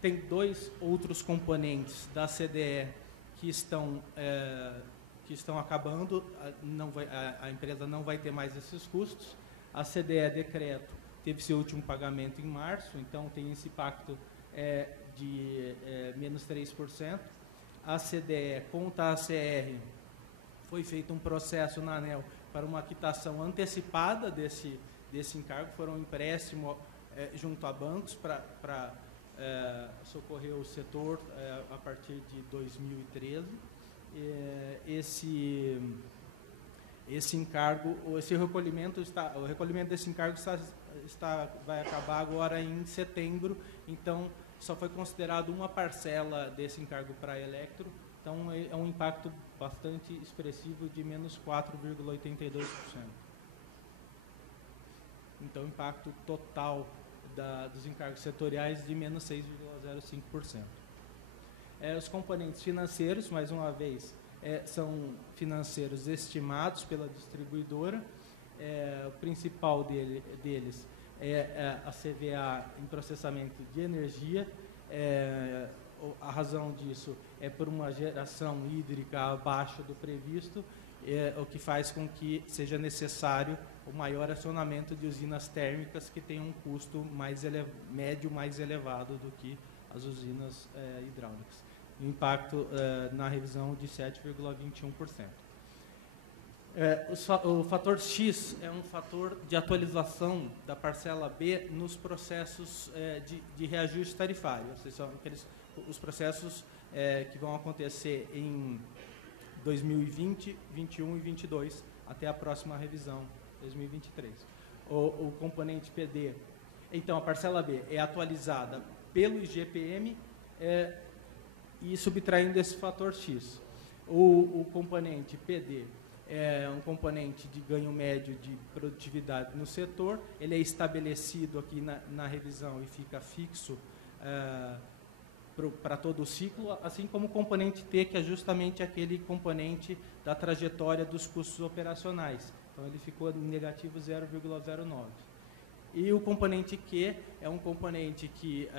Tem dois outros componentes da CDE que estão acabando, a empresa não vai ter mais esses custos. A CDE decreto teve seu último pagamento em março, então tem esse impacto de menos 3%. A CDE conta a ACR, foi feito um processo na ANEEL para uma quitação antecipada desse encargo, foram empréstimos junto a bancos para socorrer o setor a partir de 2013. Esse encargo, o recolhimento desse encargo vai acabar agora em setembro, então só foi considerado uma parcela desse encargo para a Elektro, então é um impacto bastante expressivo de menos 4,82%. Então, o impacto total dos encargos setoriais de menos 6,05%. Os componentes financeiros, mais uma vez, são financeiros estimados pela distribuidora. O principal deles é a CVA em processamento de energia. A razão disso é por uma geração hídrica abaixo do previsto, o que faz com que seja necessário o maior acionamento de usinas térmicas que têm um custo médio mais elevado do que as usinas hidráulicas. O impacto na revisão de 7,21%. O fator X é um fator de atualização da parcela B nos processos de reajuste tarifário. Ou seja, são os processos que vão acontecer em 2020, 2021 e 2022, até a próxima revisão, 2023. O componente PD, então, a parcela B é atualizada pelo IGPM e subtraindo esse fator X. O componente PD é um componente de ganho médio de produtividade no setor, ele é estabelecido aqui na revisão e fica fixo para todo o ciclo, assim como o componente T, que é justamente aquele componente da trajetória dos custos operacionais. Então, ele ficou negativo 0,09. E o componente Q é um componente que,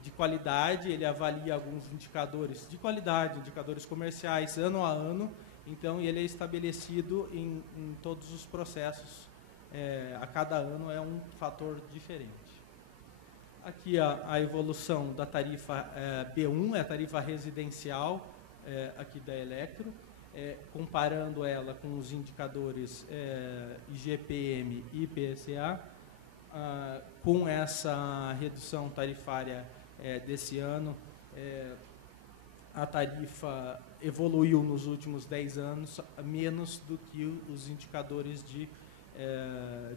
de qualidade, ele avalia alguns indicadores de qualidade, indicadores comerciais, ano a ano. Então, ele é estabelecido em todos os processos. A cada ano é um fator diferente. Aqui a evolução da tarifa B1, é a tarifa residencial aqui da Elektro, comparando ela com os indicadores IGPM e IPCA, com essa redução tarifária desse ano, a tarifa evoluiu nos últimos 10 anos menos do que os indicadores de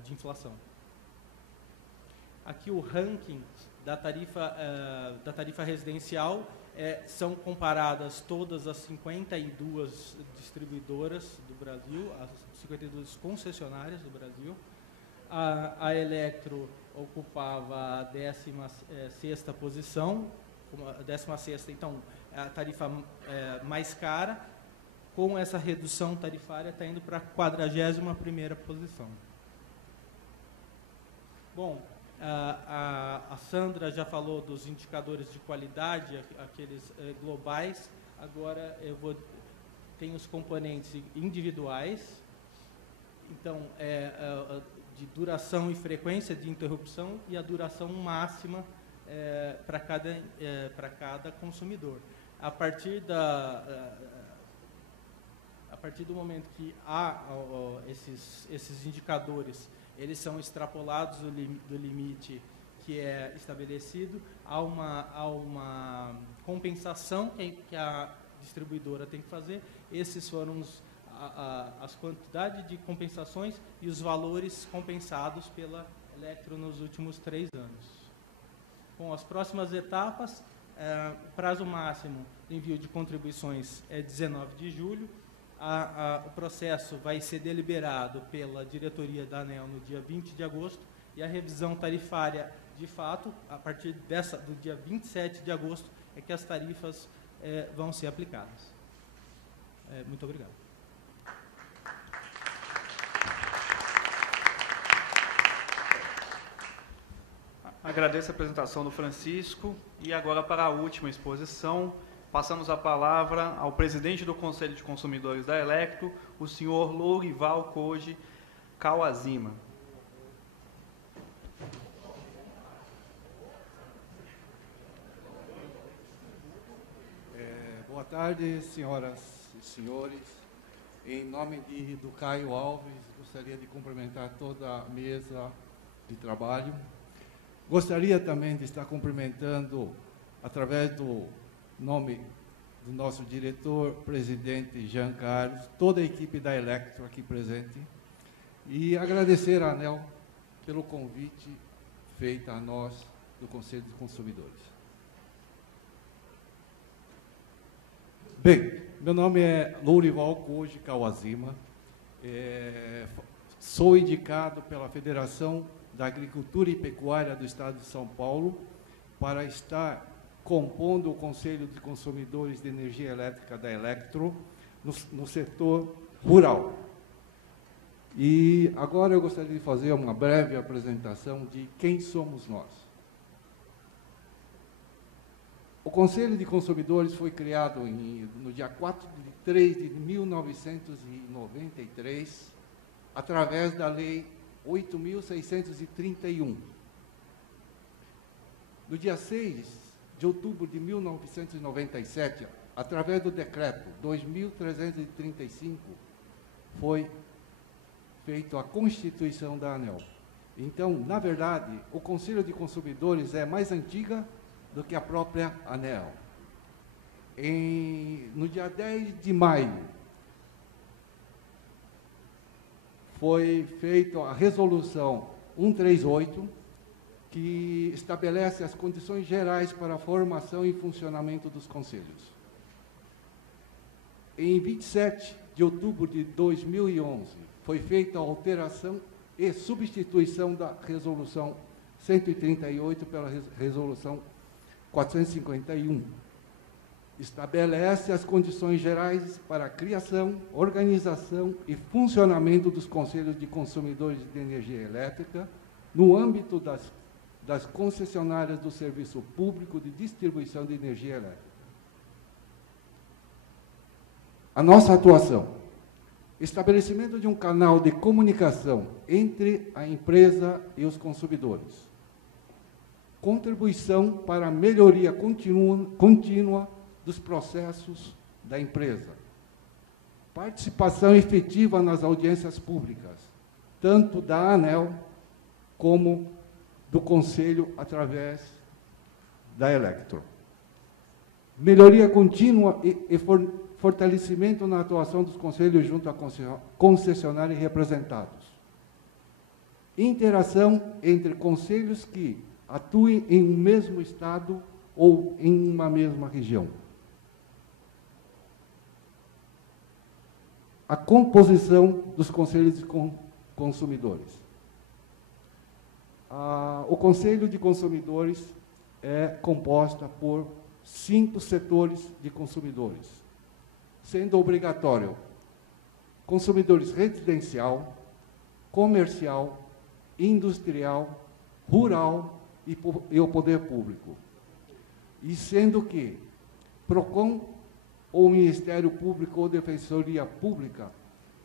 inflação. Aqui o ranking da tarifa residencial, são comparadas todas as 52 distribuidoras do Brasil, as 52 concessionárias do Brasil. A Elektro ocupava a 16ª posição, a 16ª, então, a tarifa mais cara, com essa redução tarifária, está indo para a 41ª posição. Bom, a Sandra já falou dos indicadores de qualidade, aqueles globais. Agora tem os componentes individuais, então, de duração e frequência de interrupção e a duração máxima para cada consumidor. A partir do momento que há esses indicadores, eles são extrapolados do limite que é estabelecido, há uma compensação que a distribuidora tem que fazer. Esses foram as quantidades de compensações e os valores compensados pela Elektro nos últimos 3 anos. Bom, as próximas etapas, prazo máximo de envio de contribuições é 19 de julho. O processo vai ser deliberado pela diretoria da ANEEL no dia 20 de agosto e a revisão tarifária, de fato, a partir do dia 27 de agosto, é que as tarifas vão ser aplicadas. Muito obrigado. Agradeço a apresentação do Francisco e agora para a última exposição, passamos a palavra ao presidente do Conselho de Consumidores da Elektro, o senhor Lourival Koji Kawazima. Boa tarde, senhoras e senhores. Em nome do Caio Alves, gostaria de cumprimentar toda a mesa de trabalho. Gostaria também de estar cumprimentando, através do nome do nosso diretor, presidente Jean Carlos, toda a equipe da Elektro aqui presente, e agradecer à ANEEL pelo convite feito a nós do Conselho de Consumidores. Bem, meu nome é Lourival Koji Kawazima, sou indicado pela Federação da Agricultura e Pecuária do Estado de São Paulo para estar compondo o Conselho de Consumidores de Energia Elétrica da Elektro no setor rural. E agora eu gostaria de fazer uma breve apresentação de quem somos nós. O Conselho de Consumidores foi criado no dia 4 de 3 de 1993, através da Lei 8.631. No dia 6 de outubro de 1997, através do Decreto 2.335, foi feita a constituição da ANEEL. Então, na verdade, o Conselho de Consumidores é mais antiga do que a própria ANEEL. No dia 10 de maio, foi feita a resolução 138, que estabelece as condições gerais para a formação e funcionamento dos conselhos. Em 27 de outubro de 2011, foi feita a alteração e substituição da resolução 138 pela resolução 451. Estabelece as condições gerais para a criação, organização e funcionamento dos conselhos de consumidores de energia elétrica no âmbito das concessionárias do Serviço Público de Distribuição de Energia Elétrica. A nossa atuação: estabelecimento de um canal de comunicação entre a empresa e os consumidores, contribuição para a melhoria contínua dos processos da empresa, participação efetiva nas audiências públicas, tanto da ANEEL como do Conselho através da Elektro. Melhoria contínua e fortalecimento na atuação dos conselhos junto à concessionária e representados. Interação entre conselhos que atuem em um mesmo estado ou em uma mesma região. A composição dos conselhos de consumidores. O Conselho de Consumidores é composta por 5 setores de consumidores, sendo obrigatório consumidores residencial, comercial, industrial, rural e o poder público. E sendo que PROCON ou Ministério Público ou Defensoria Pública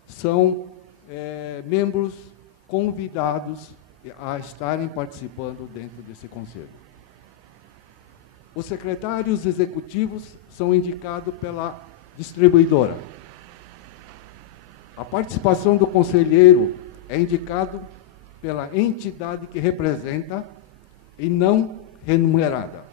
são membros convidados a estarem participando dentro desse conselho. Os secretários executivos são indicados pela distribuidora. A participação do conselheiro é indicado pela entidade que representa e não remunerada.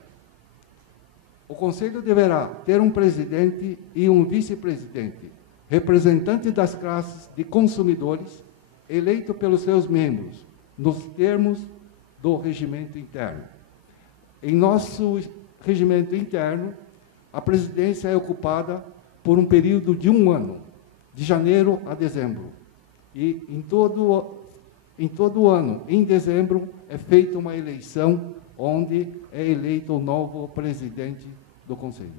O conselho deverá ter um presidente e um vice-presidente, representante das classes de consumidores, eleito pelos seus membros, nos termos do regimento interno. Em nosso regimento interno, a presidência é ocupada por um período de 1 ano, de janeiro a dezembro. E em todo ano, em dezembro, é feita uma eleição onde é eleito o novo presidente do Conselho.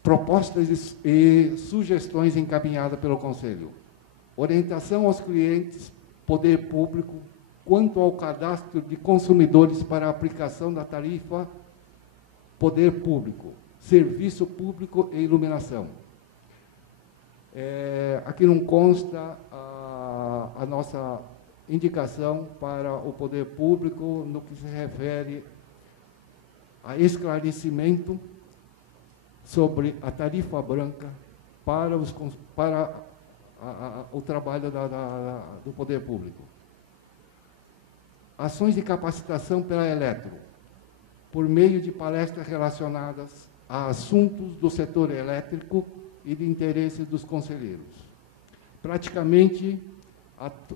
Propostas e sugestões encaminhadas pelo Conselho. Orientação aos clientes, poder público, quanto ao cadastro de consumidores para a aplicação da tarifa poder público, serviço público e iluminação. Aqui não consta a nossa indicação para o poder público no que se refere a esclarecimento sobre a tarifa branca para o trabalho do poder público. Ações de capacitação pela Elektro, por meio de palestras relacionadas a assuntos do setor elétrico e de interesse dos conselheiros. Praticamente,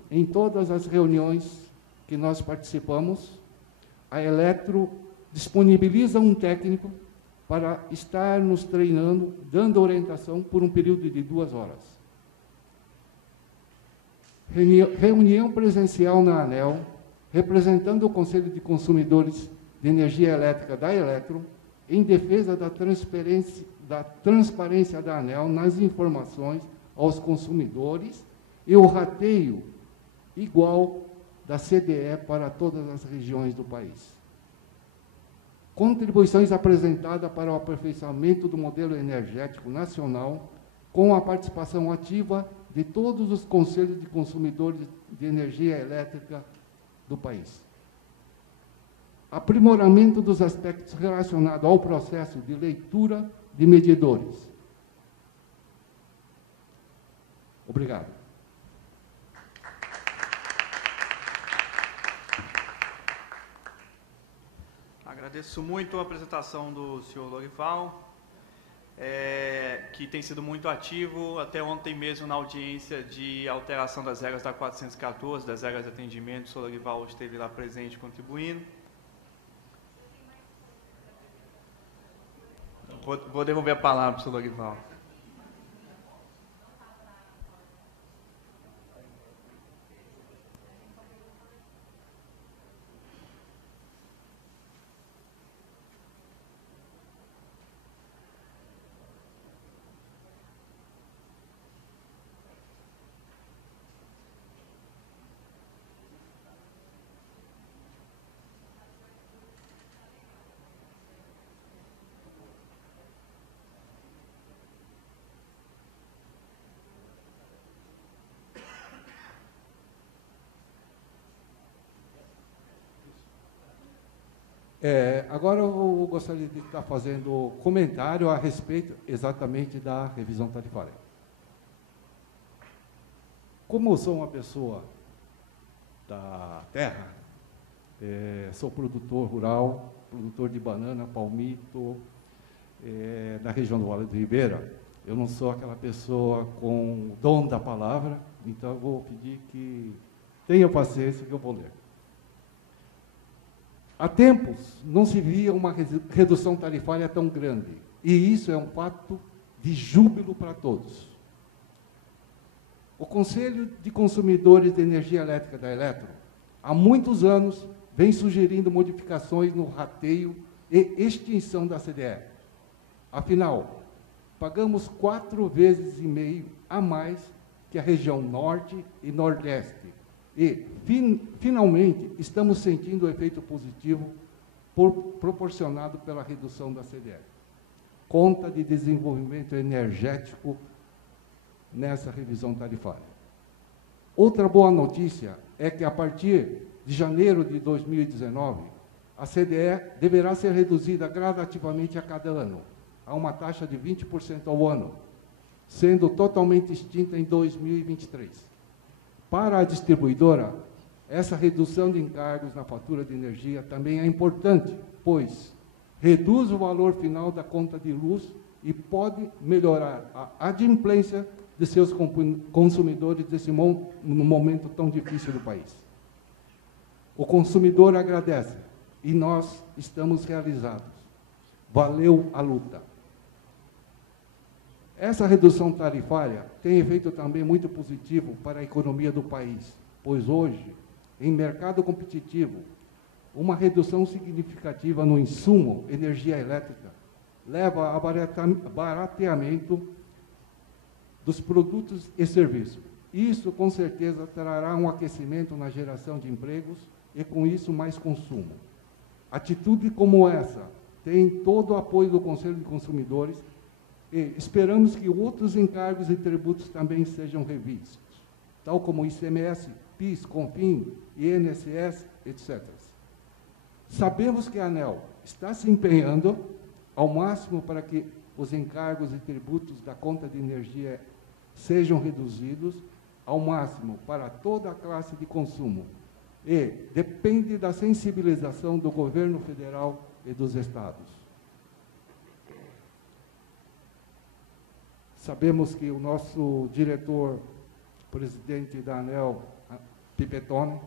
em todas as reuniões que nós participamos, a Elektro disponibiliza um técnico para estar nos treinando, dando orientação por um período de 2 horas. Reunião presencial na ANEEL, representando o Conselho de Consumidores de Energia Elétrica da Elektro, em defesa da transparência da ANEEL nas informações aos consumidores e o rateio igual da CDE para todas as regiões do país. Contribuições apresentadas para o aperfeiçoamento do modelo energético nacional, com a participação ativa de todos os conselhos de consumidores de energia elétrica do país. Aprimoramento dos aspectos relacionados ao processo de leitura de medidores. Obrigado. Agradeço muito a apresentação do senhor Lorival, que tem sido muito ativo, até ontem mesmo na audiência de alteração das regras da 414, das regras de atendimento, o senhor Lorival esteve lá presente contribuindo. Vou devolver a palavra para o senhor Lorival. Agora eu gostaria de estar fazendo comentário a respeito exatamente da revisão tarifária. Como eu sou uma pessoa da terra, sou produtor rural, produtor de banana, palmito, da região do Vale do Ribeira, eu não sou aquela pessoa com o dom da palavra, então eu vou pedir que tenha paciência que eu vou ler. Há tempos não se via uma redução tarifária tão grande, e isso é um fato de júbilo para todos. O Conselho de Consumidores de Energia Elétrica da Eletro, há muitos anos, vem sugerindo modificações no rateio e extinção da CDE. Afinal, pagamos 4,5 vezes a mais que a região Norte e Nordeste, e, finalmente, estamos sentindo o efeito positivo proporcionado pela redução da CDE. Conta de desenvolvimento energético nessa revisão tarifária. Outra boa notícia é que, a partir de janeiro de 2019, a CDE deverá ser reduzida gradativamente a cada ano, a uma taxa de 20% ao ano, sendo totalmente extinta em 2023. Para a distribuidora, essa redução de encargos na fatura de energia também é importante, pois reduz o valor final da conta de luz e pode melhorar a adimplência de seus consumidores no momento tão difícil do país. O consumidor agradece e nós estamos realizados. Valeu a luta. Essa redução tarifária tem efeito também muito positivo para a economia do país, pois hoje, em mercado competitivo, uma redução significativa no insumo energia elétrica leva a barateamento dos produtos e serviços. Isso, com certeza, trará um aquecimento na geração de empregos e, com isso, mais consumo. Atitude como essa tem todo o apoio do Conselho de Consumidores e esperamos que outros encargos e tributos também sejam revistos, tal como ICMS, PIS, CONFINS, INSS, etc. Sabemos que a ANEEL está se empenhando ao máximo para que os encargos e tributos da conta de energia sejam reduzidos ao máximo para toda a classe de consumo e depende da sensibilização do governo federal e dos estados. Sabemos que o nosso diretor-presidente da ANEEL, Pipetone,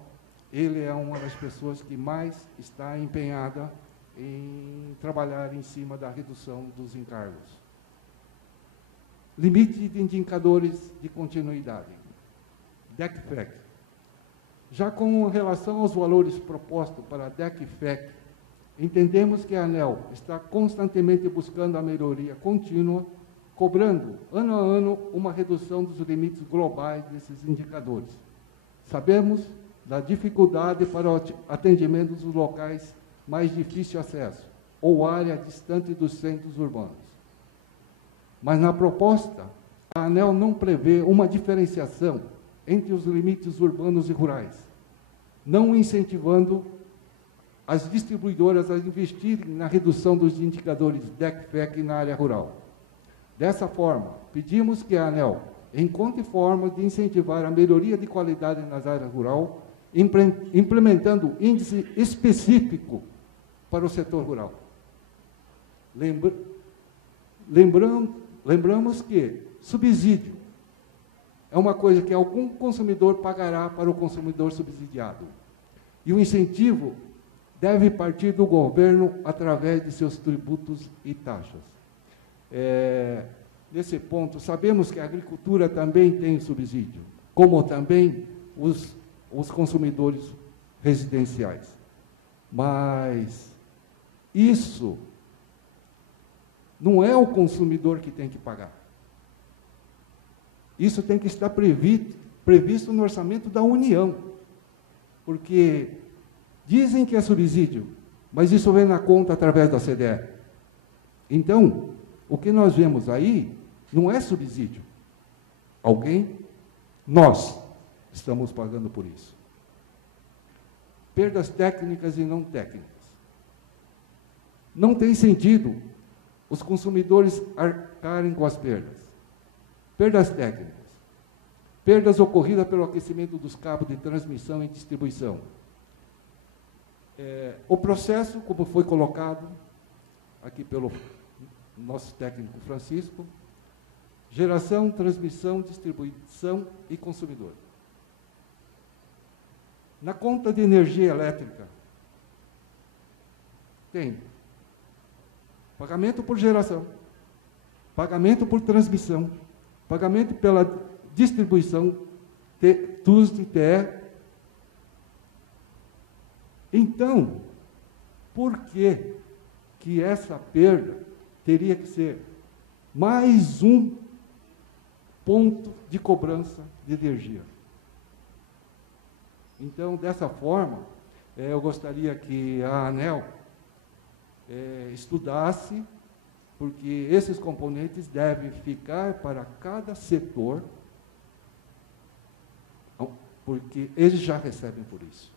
ele é uma das pessoas que mais está empenhada em trabalhar em cima da redução dos encargos. Limite de indicadores de continuidade. DECFEC. Já com relação aos valores propostos para a DECFEC, entendemos que a ANEEL está constantemente buscando a melhoria contínua, cobrando, ano a ano, uma redução dos limites globais desses indicadores. Sabemos da dificuldade para o atendimento dos locais mais difícil acesso, ou área distante dos centros urbanos. Mas, na proposta, a ANEEL não prevê uma diferenciação entre os limites urbanos e rurais, não incentivando as distribuidoras a investirem na redução dos indicadores DECFEC na área rural. Dessa forma, pedimos que a ANEEL encontre formas de incentivar a melhoria de qualidade nas áreas rurais, implementando índice específico para o setor rural. Lembramos que subsídio é uma coisa que algum consumidor pagará para o consumidor subsidiado. E o incentivo deve partir do governo através de seus tributos e taxas. Nesse ponto, sabemos que a agricultura também tem subsídio, como também os consumidores residenciais. Mas isso não é o consumidor que tem que pagar. Isso tem que estar previsto no orçamento da União, porque dizem que é subsídio, mas isso vem na conta através da CDE. Então, o que nós vemos aí não é subsídio. Nós estamos pagando por isso. Perdas técnicas e não técnicas. Não tem sentido os consumidores arcarem com as perdas. Perdas técnicas. Perdas ocorridas pelo aquecimento dos cabos de transmissão e distribuição. O processo, como foi colocado aqui pelo nosso técnico Francisco, geração, transmissão, distribuição e consumidor. Na conta de energia elétrica, tem pagamento por geração, pagamento por transmissão, pagamento pela distribuição, TUS e TE. Então, por que essa perda teria que ser mais um ponto de cobrança de energia? Então, dessa forma, eu gostaria que a ANEEL estudasse, porque esses componentes devem ficar para cada setor, porque eles já recebem por isso.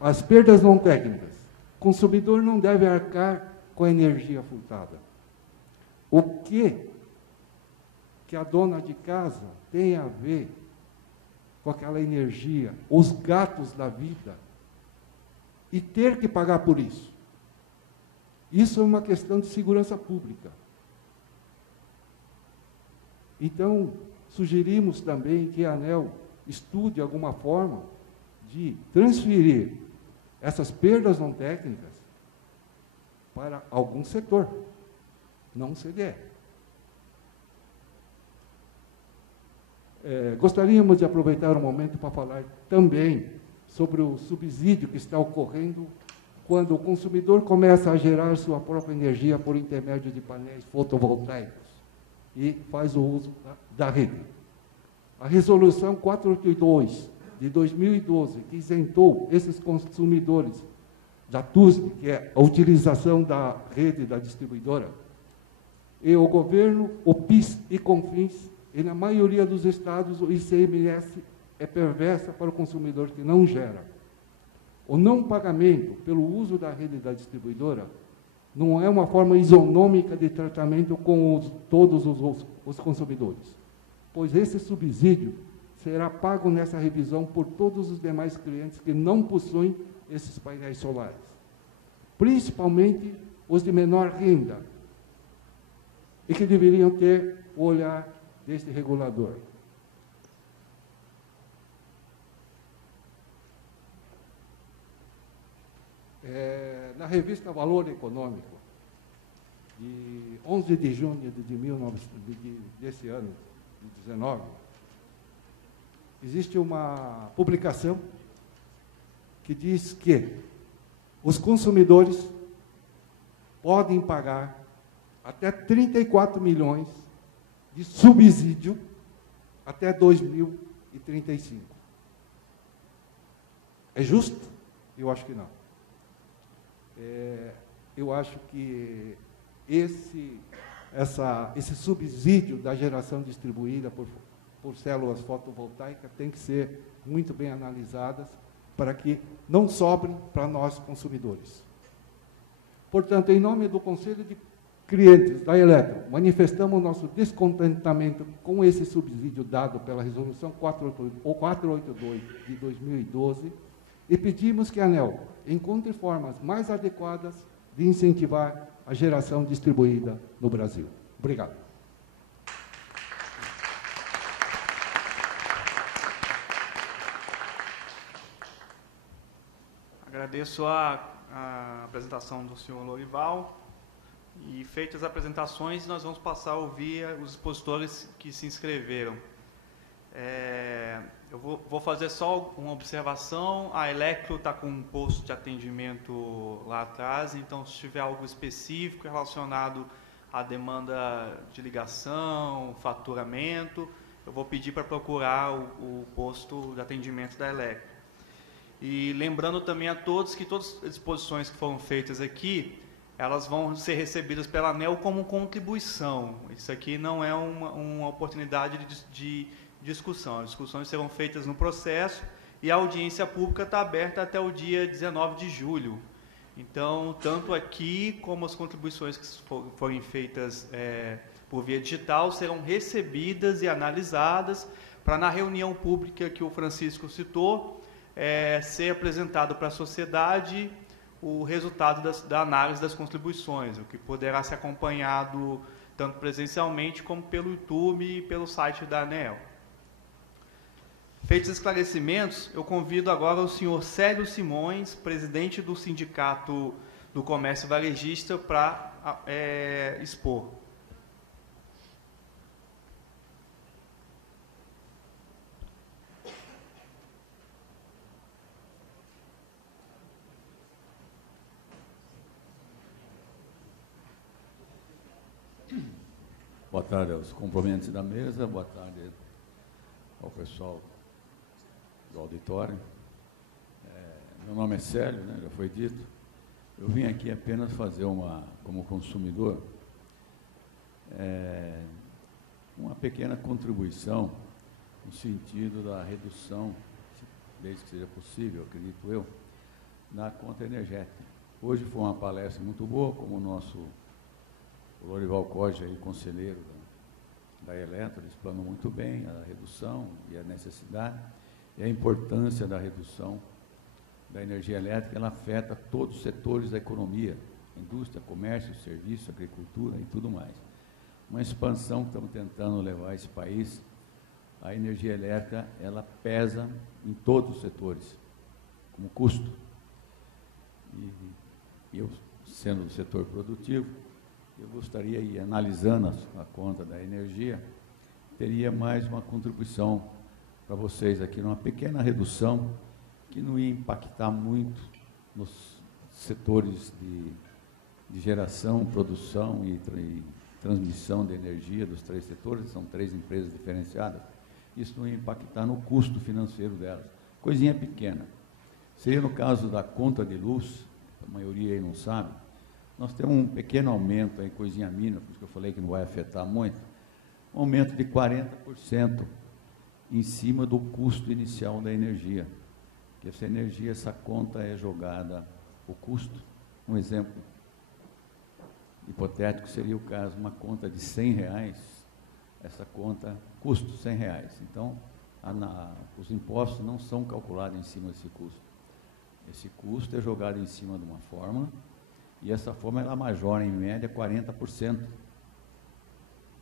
As perdas não técnicas. O consumidor não deve arcar com a energia furtada. O que a dona de casa tem a ver com aquela energia, os gastos da vida, e ter que pagar por isso? Isso é uma questão de segurança pública. Então, sugerimos também que a ANEEL estude alguma forma de transferir essas perdas não técnicas para algum setor, não CDE. Gostaríamos de aproveitar o momento para falar também sobre o subsídio que está ocorrendo quando o consumidor começa a gerar sua própria energia por intermédio de painéis fotovoltaicos e faz o uso da rede. A resolução 482 de 2012, que isentou esses consumidores da TUSD, que é a utilização da rede da distribuidora, e o governo, o PIS e CONFINS, e na maioria dos estados o ICMS é perversa para o consumidor que não gera. O não pagamento pelo uso da rede da distribuidora não é uma forma isonômica de tratamento com todos os consumidores, pois esse subsídio será pago nessa revisão por todos os demais clientes que não possuem esses painéis solares, principalmente os de menor renda, e que deveriam ter o olhar deste regulador. Na revista Valor Econômico, de 11 de junho desse ano, de 19, existe uma publicação que diz que os consumidores podem pagar até 34 milhões de subsídio até 2035. É justo? Eu acho que não. Eu acho que esse subsídio da geração distribuída por células fotovoltaicas tem que ser muito bem analisadas para que não sobrem para nós consumidores. Portanto, em nome do Conselho de clientes da Eletro, manifestamos nosso descontentamento com esse subsídio dado pela Resolução 482 de 2012 e pedimos que a ANEEL encontre formas mais adequadas de incentivar a geração distribuída no Brasil. Obrigado. Agradeço a apresentação do senhor Lorival. E feitas as apresentações, nós vamos passar a ouvir os expositores que se inscreveram. Eu vou fazer só uma observação. A Electro está com um posto de atendimento lá atrás, então se tiver algo específico relacionado à demanda de ligação, faturamento, eu vou pedir para procurar o posto de atendimento da Electro. E lembrando também a todos que todas as exposições que foram feitas aqui, elas vão ser recebidas pela ANEEL como contribuição. Isso aqui não é uma oportunidade de discussão. As discussões serão feitas no processo e a audiência pública está aberta até o dia 19 de julho. Então, tanto aqui como as contribuições que forem feitas por via digital serão recebidas e analisadas para, na reunião pública que o Francisco citou, ser apresentado para a sociedade o resultado da análise das contribuições, o que poderá ser acompanhado tanto presencialmente como pelo YouTube e pelo site da ANEEL. Feitos os esclarecimentos, eu convido agora o senhor Célio Simões, presidente do Sindicato do Comércio Varejista, para expor. Boa tarde aos componentes da mesa, boa tarde ao pessoal do auditório. Meu nome é Célio, né, já foi dito. Eu vim aqui apenas fazer como consumidor, uma pequena contribuição no sentido da redução, desde que seja possível, acredito eu, na conta energética. Hoje foi uma palestra muito boa, como o nosso Lorival Coge, aí, conselheiro da Eletro, explanou muito bem a redução e a necessidade e a importância da redução da energia elétrica. Ela afeta todos os setores da economia, indústria, comércio, serviço, agricultura e tudo mais. Uma expansão que estamos tentando levar a esse país. A energia elétrica, ela pesa em todos os setores, como custo. E eu, sendo do setor produtivo, eu gostaria, ir analisando a conta da energia, teria mais uma contribuição para vocês aqui, uma pequena redução que não ia impactar muito nos setores de geração, produção e transmissão de energia dos três setores, são três empresas diferenciadas. Isso não ia impactar no custo financeiro delas. Coisinha pequena. Seria no caso da conta de luz, a maioria aí não sabe, nós temos um pequeno aumento, aí, coisinha mínima, por isso que eu falei que não vai afetar muito, um aumento de 40% em cima do custo inicial da energia. Porque essa energia, essa conta é jogada, o custo, um exemplo hipotético seria o caso, uma conta de R$100, essa conta, custo R$100. Então, os impostos não são calculados em cima desse custo. Esse custo é jogado em cima de uma fórmula, e essa fórmula ela majora, em média, 40%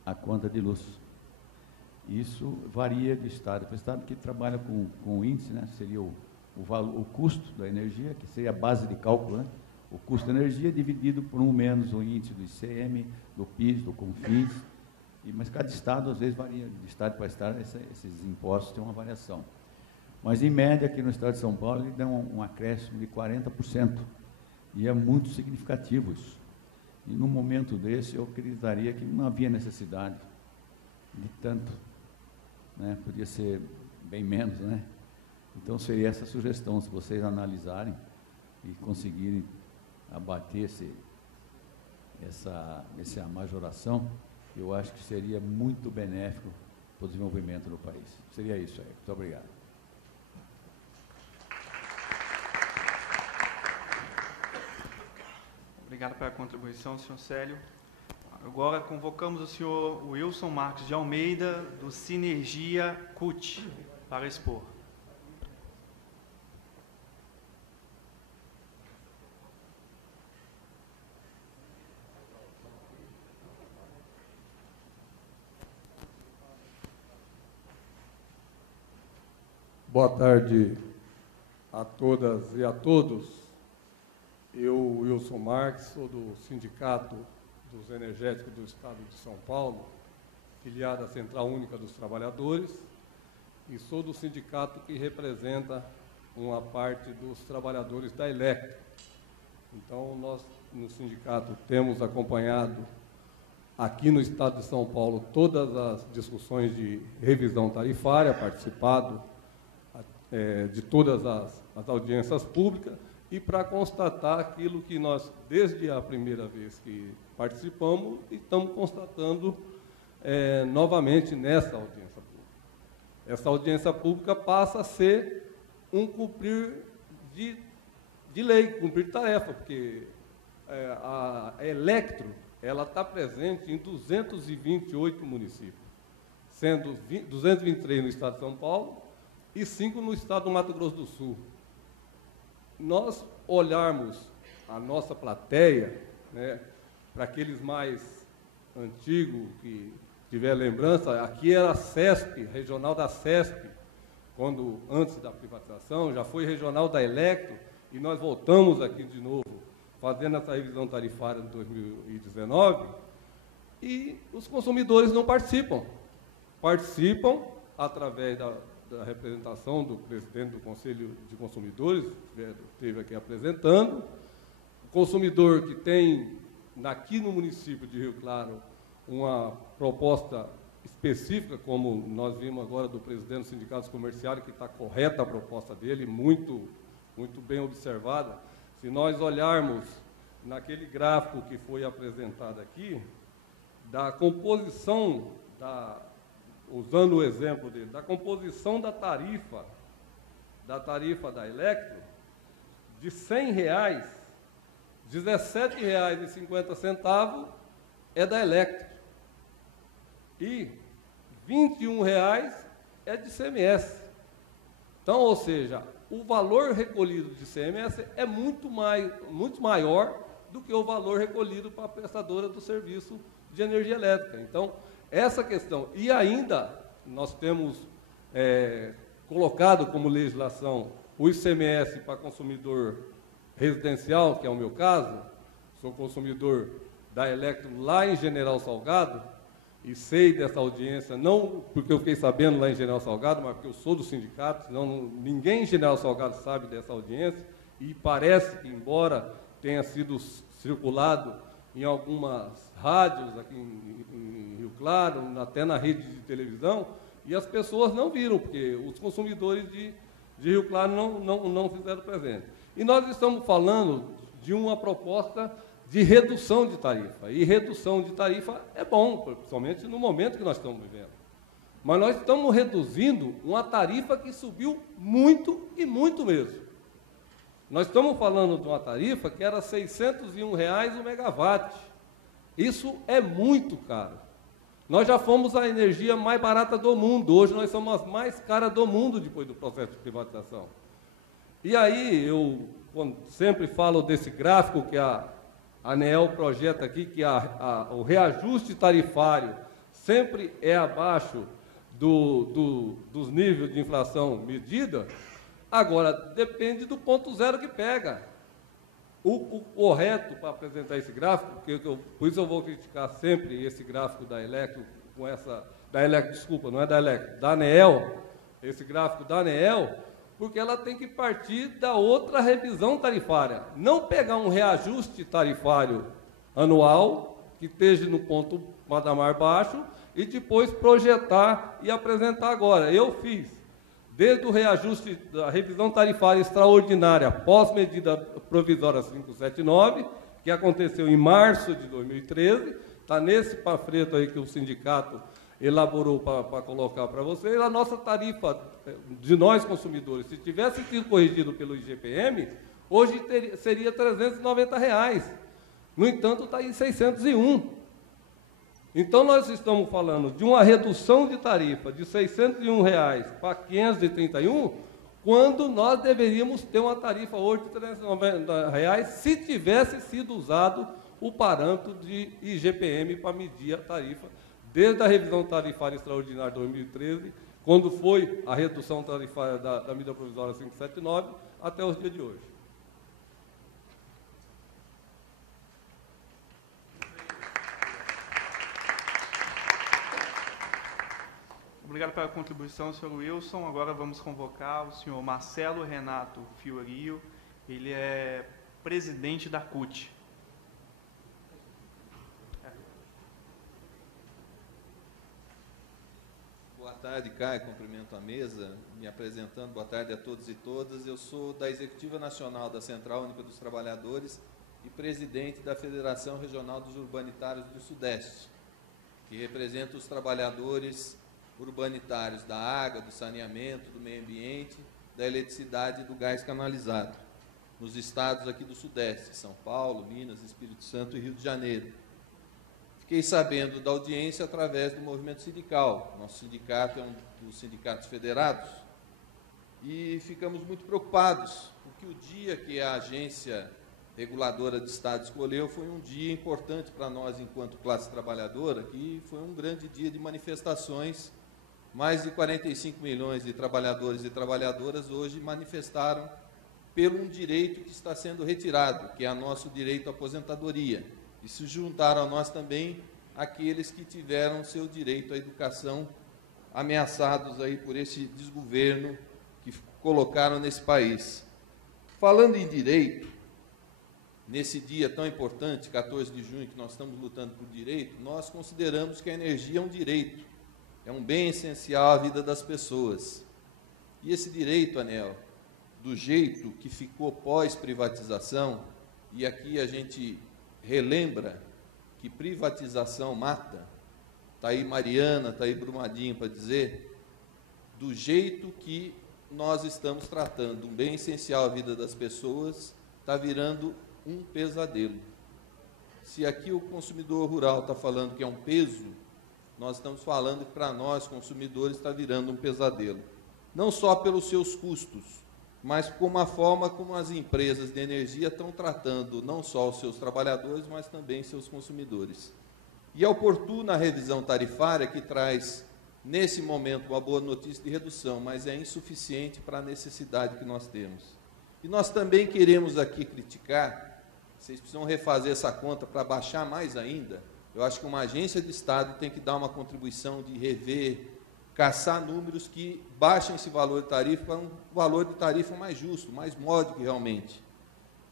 a conta de luz. Isso varia de estado para estado, que trabalha com o índice, né? Seria o custo da energia, que seria a base de cálculo, né? O custo da energia dividido por 1 menos o índice do ICM, do PIS, do CONFINS, mas cada estado, às vezes, varia de estado para estado, esses impostos têm uma variação. Mas, em média, aqui no estado de São Paulo, ele dá um acréscimo de 40%. E é muito significativo isso. E num momento desse, eu acreditaria que não havia necessidade de tanto, né? Podia ser bem menos, né? Então, seria essa sugestão, se vocês analisarem e conseguirem abater essa majoração, eu acho que seria muito benéfico para o desenvolvimento do país. Seria isso aí. Muito obrigado. Obrigado pela contribuição, senhor Célio. Agora convocamos o senhor Wilson Marques de Almeida, do Sinergia CUT, para expor. Boa tarde a todas e a todos. Eu, Wilson Marques, sou do Sindicato dos Energéticos do Estado de São Paulo, filiado à Central Única dos Trabalhadores, e sou do sindicato que representa uma parte dos trabalhadores da Electro. Então, nós, no sindicato, temos acompanhado aqui no Estado de São Paulo todas as discussões de revisão tarifária, participado de todas as audiências públicas, e para constatar aquilo que nós, desde a primeira vez que participamos, estamos constatando novamente nessa audiência pública. Essa audiência pública passa a ser um cumprir de lei, cumprir de tarefa, porque a Electro ela está presente em 228 municípios, sendo 223 no estado de São Paulo e 5 no estado do Mato Grosso do Sul. Nós olharmos a nossa plateia, né, para aqueles mais antigos que tiver lembrança, aqui era a CESP, regional da CESP, quando antes da privatização, já foi regional da Electro, e nós voltamos aqui de novo, fazendo essa revisão tarifária de 2019, e os consumidores não participam. Participam através da representação do presidente do Conselho de Consumidores, que esteve aqui apresentando, o consumidor que tem, aqui no município de Rio Claro, uma proposta específica, como nós vimos agora do presidente dos sindicatos comerciais, que está correta a proposta dele, muito bem observada. Se nós olharmos naquele gráfico que foi apresentado aqui, da composição, usando o exemplo dele, da composição da tarifa da Electro, de R$ 100, R$ 17,50 é da Electro. E R$ 21 é de CMS. Então, ou seja, o valor recolhido de CMS é muito maior do que o valor recolhido para a prestadora do serviço de energia elétrica. Então, essa questão. E ainda, nós temos colocado como legislação o ICMS para consumidor residencial, que é o meu caso, sou consumidor da Electro lá em General Salgado, e sei dessa audiência, não porque eu fiquei sabendo lá em General Salgado, mas porque eu sou do sindicato, senão ninguém em General Salgado sabe dessa audiência, e parece que, embora tenha sido circulado em algumas rádios aqui em Rio Claro, até na rede de televisão, e as pessoas não viram, porque os consumidores de Rio Claro não fizeram presente. E nós estamos falando de uma proposta de redução de tarifa. E redução de tarifa é bom, principalmente no momento que nós estamos vivendo. Mas nós estamos reduzindo uma tarifa que subiu muito e muito mesmo. Nós estamos falando de uma tarifa que era R$ 601 o megawatt. Isso é muito caro. Nós já fomos a energia mais barata do mundo. Hoje nós somos as mais caras do mundo depois do processo de privatização. E aí eu sempre falo desse gráfico que a ANEEL projeta aqui, que o reajuste tarifário sempre é abaixo dos níveis de inflação medida. Agora, depende do ponto zero que pega. O correto para apresentar esse gráfico, por isso eu vou criticar sempre esse gráfico da Electro, da ANEEL, esse gráfico da ANEEL, porque ela tem que partir da outra revisão tarifária. Não pegar um reajuste tarifário anual, que esteja no ponto patamar baixo, e depois projetar e apresentar agora. Eu fiz, desde o reajuste da revisão tarifária extraordinária, pós-medida provisória 579, que aconteceu em março de 2013, está nesse panfleto aí que o sindicato elaborou para colocar para vocês, a nossa tarifa de nós consumidores, se tivesse sido corrigido pelo IGPM, hoje seria R$ 390. No entanto, está em 601. Então, nós estamos falando de uma redução de tarifa de R$ 601 para R$ 531, quando nós deveríamos ter uma tarifa hoje de R$ 390 se tivesse sido usado o parâmetro de IGPM para medir a tarifa, desde a revisão tarifária extraordinária de 2013, quando foi a redução tarifária da medida provisória 579, até os dias de hoje. Obrigado pela contribuição, senhor Wilson. Agora vamos convocar o senhor Marcelo Renato Fiorio. Ele é presidente da CUT. Boa tarde, Caio. Cumprimento a mesa. Me apresentando, boa tarde a todos e todas. Eu sou da Executiva Nacional da Central Única dos Trabalhadores e presidente da Federação Regional dos Urbanitários do Sudeste, que representa os trabalhadores urbanitários da água, do saneamento, do meio ambiente, da eletricidade e do gás canalizado, nos estados aqui do Sudeste, São Paulo, Minas, Espírito Santo e Rio de Janeiro. Fiquei sabendo da audiência através do movimento sindical. Nosso sindicato é um dos sindicatos federados e ficamos muito preocupados, porque o dia que a agência reguladora de Estado escolheu foi um dia importante para nós enquanto classe trabalhadora, que foi um grande dia de manifestações. Mais de 45 milhões de trabalhadores e trabalhadoras hoje manifestaram pelo um direito que está sendo retirado, que é o nosso direito à aposentadoria. E se juntaram a nós também aqueles que tiveram seu direito à educação ameaçados aí por esse desgoverno que colocaram nesse país. Falando em direito, nesse dia tão importante, 14 de junho, que nós estamos lutando por direito, nós consideramos que a energia é um direito. É um bem essencial à vida das pessoas. E esse direito, Anel, do jeito que ficou pós-privatização, e aqui a gente relembra que privatização mata, está aí Mariana, está aí Brumadinho para dizer, do jeito que nós estamos tratando um bem essencial à vida das pessoas, está virando um pesadelo. Se aqui o consumidor rural está falando que é um peso, nós estamos falando que para nós, consumidores, está virando um pesadelo. Não só pelos seus custos, mas como a forma como as empresas de energia estão tratando não só os seus trabalhadores, mas também seus consumidores. E é oportuna a revisão tarifária que traz, nesse momento, uma boa notícia de redução, mas é insuficiente para a necessidade que nós temos. E nós também queremos aqui criticar, vocês precisam refazer essa conta para baixar mais ainda. Eu acho que uma agência de Estado tem que dar uma contribuição de rever, caçar números que baixem esse valor de tarifa para um valor de tarifa mais justo, mais módico realmente.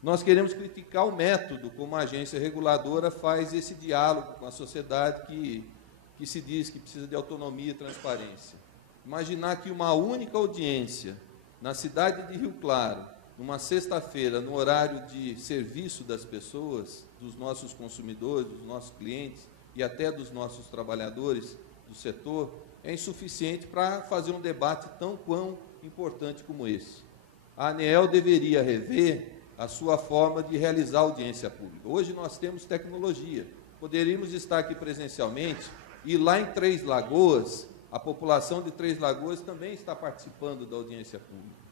Nós queremos criticar o método como a agência reguladora faz esse diálogo com a sociedade que se diz que precisa de autonomia e transparência. Imaginar que uma única audiência na cidade de Rio Claro, numa sexta-feira, no horário de serviço das pessoas, dos nossos consumidores, dos nossos clientes e até dos nossos trabalhadores do setor, é insuficiente para fazer um debate tão importante como esse. A ANEEL deveria rever a sua forma de realizar audiência pública. Hoje nós temos tecnologia, poderíamos estar aqui presencialmente e lá em Três Lagoas, a população de Três Lagoas também está participando da audiência pública.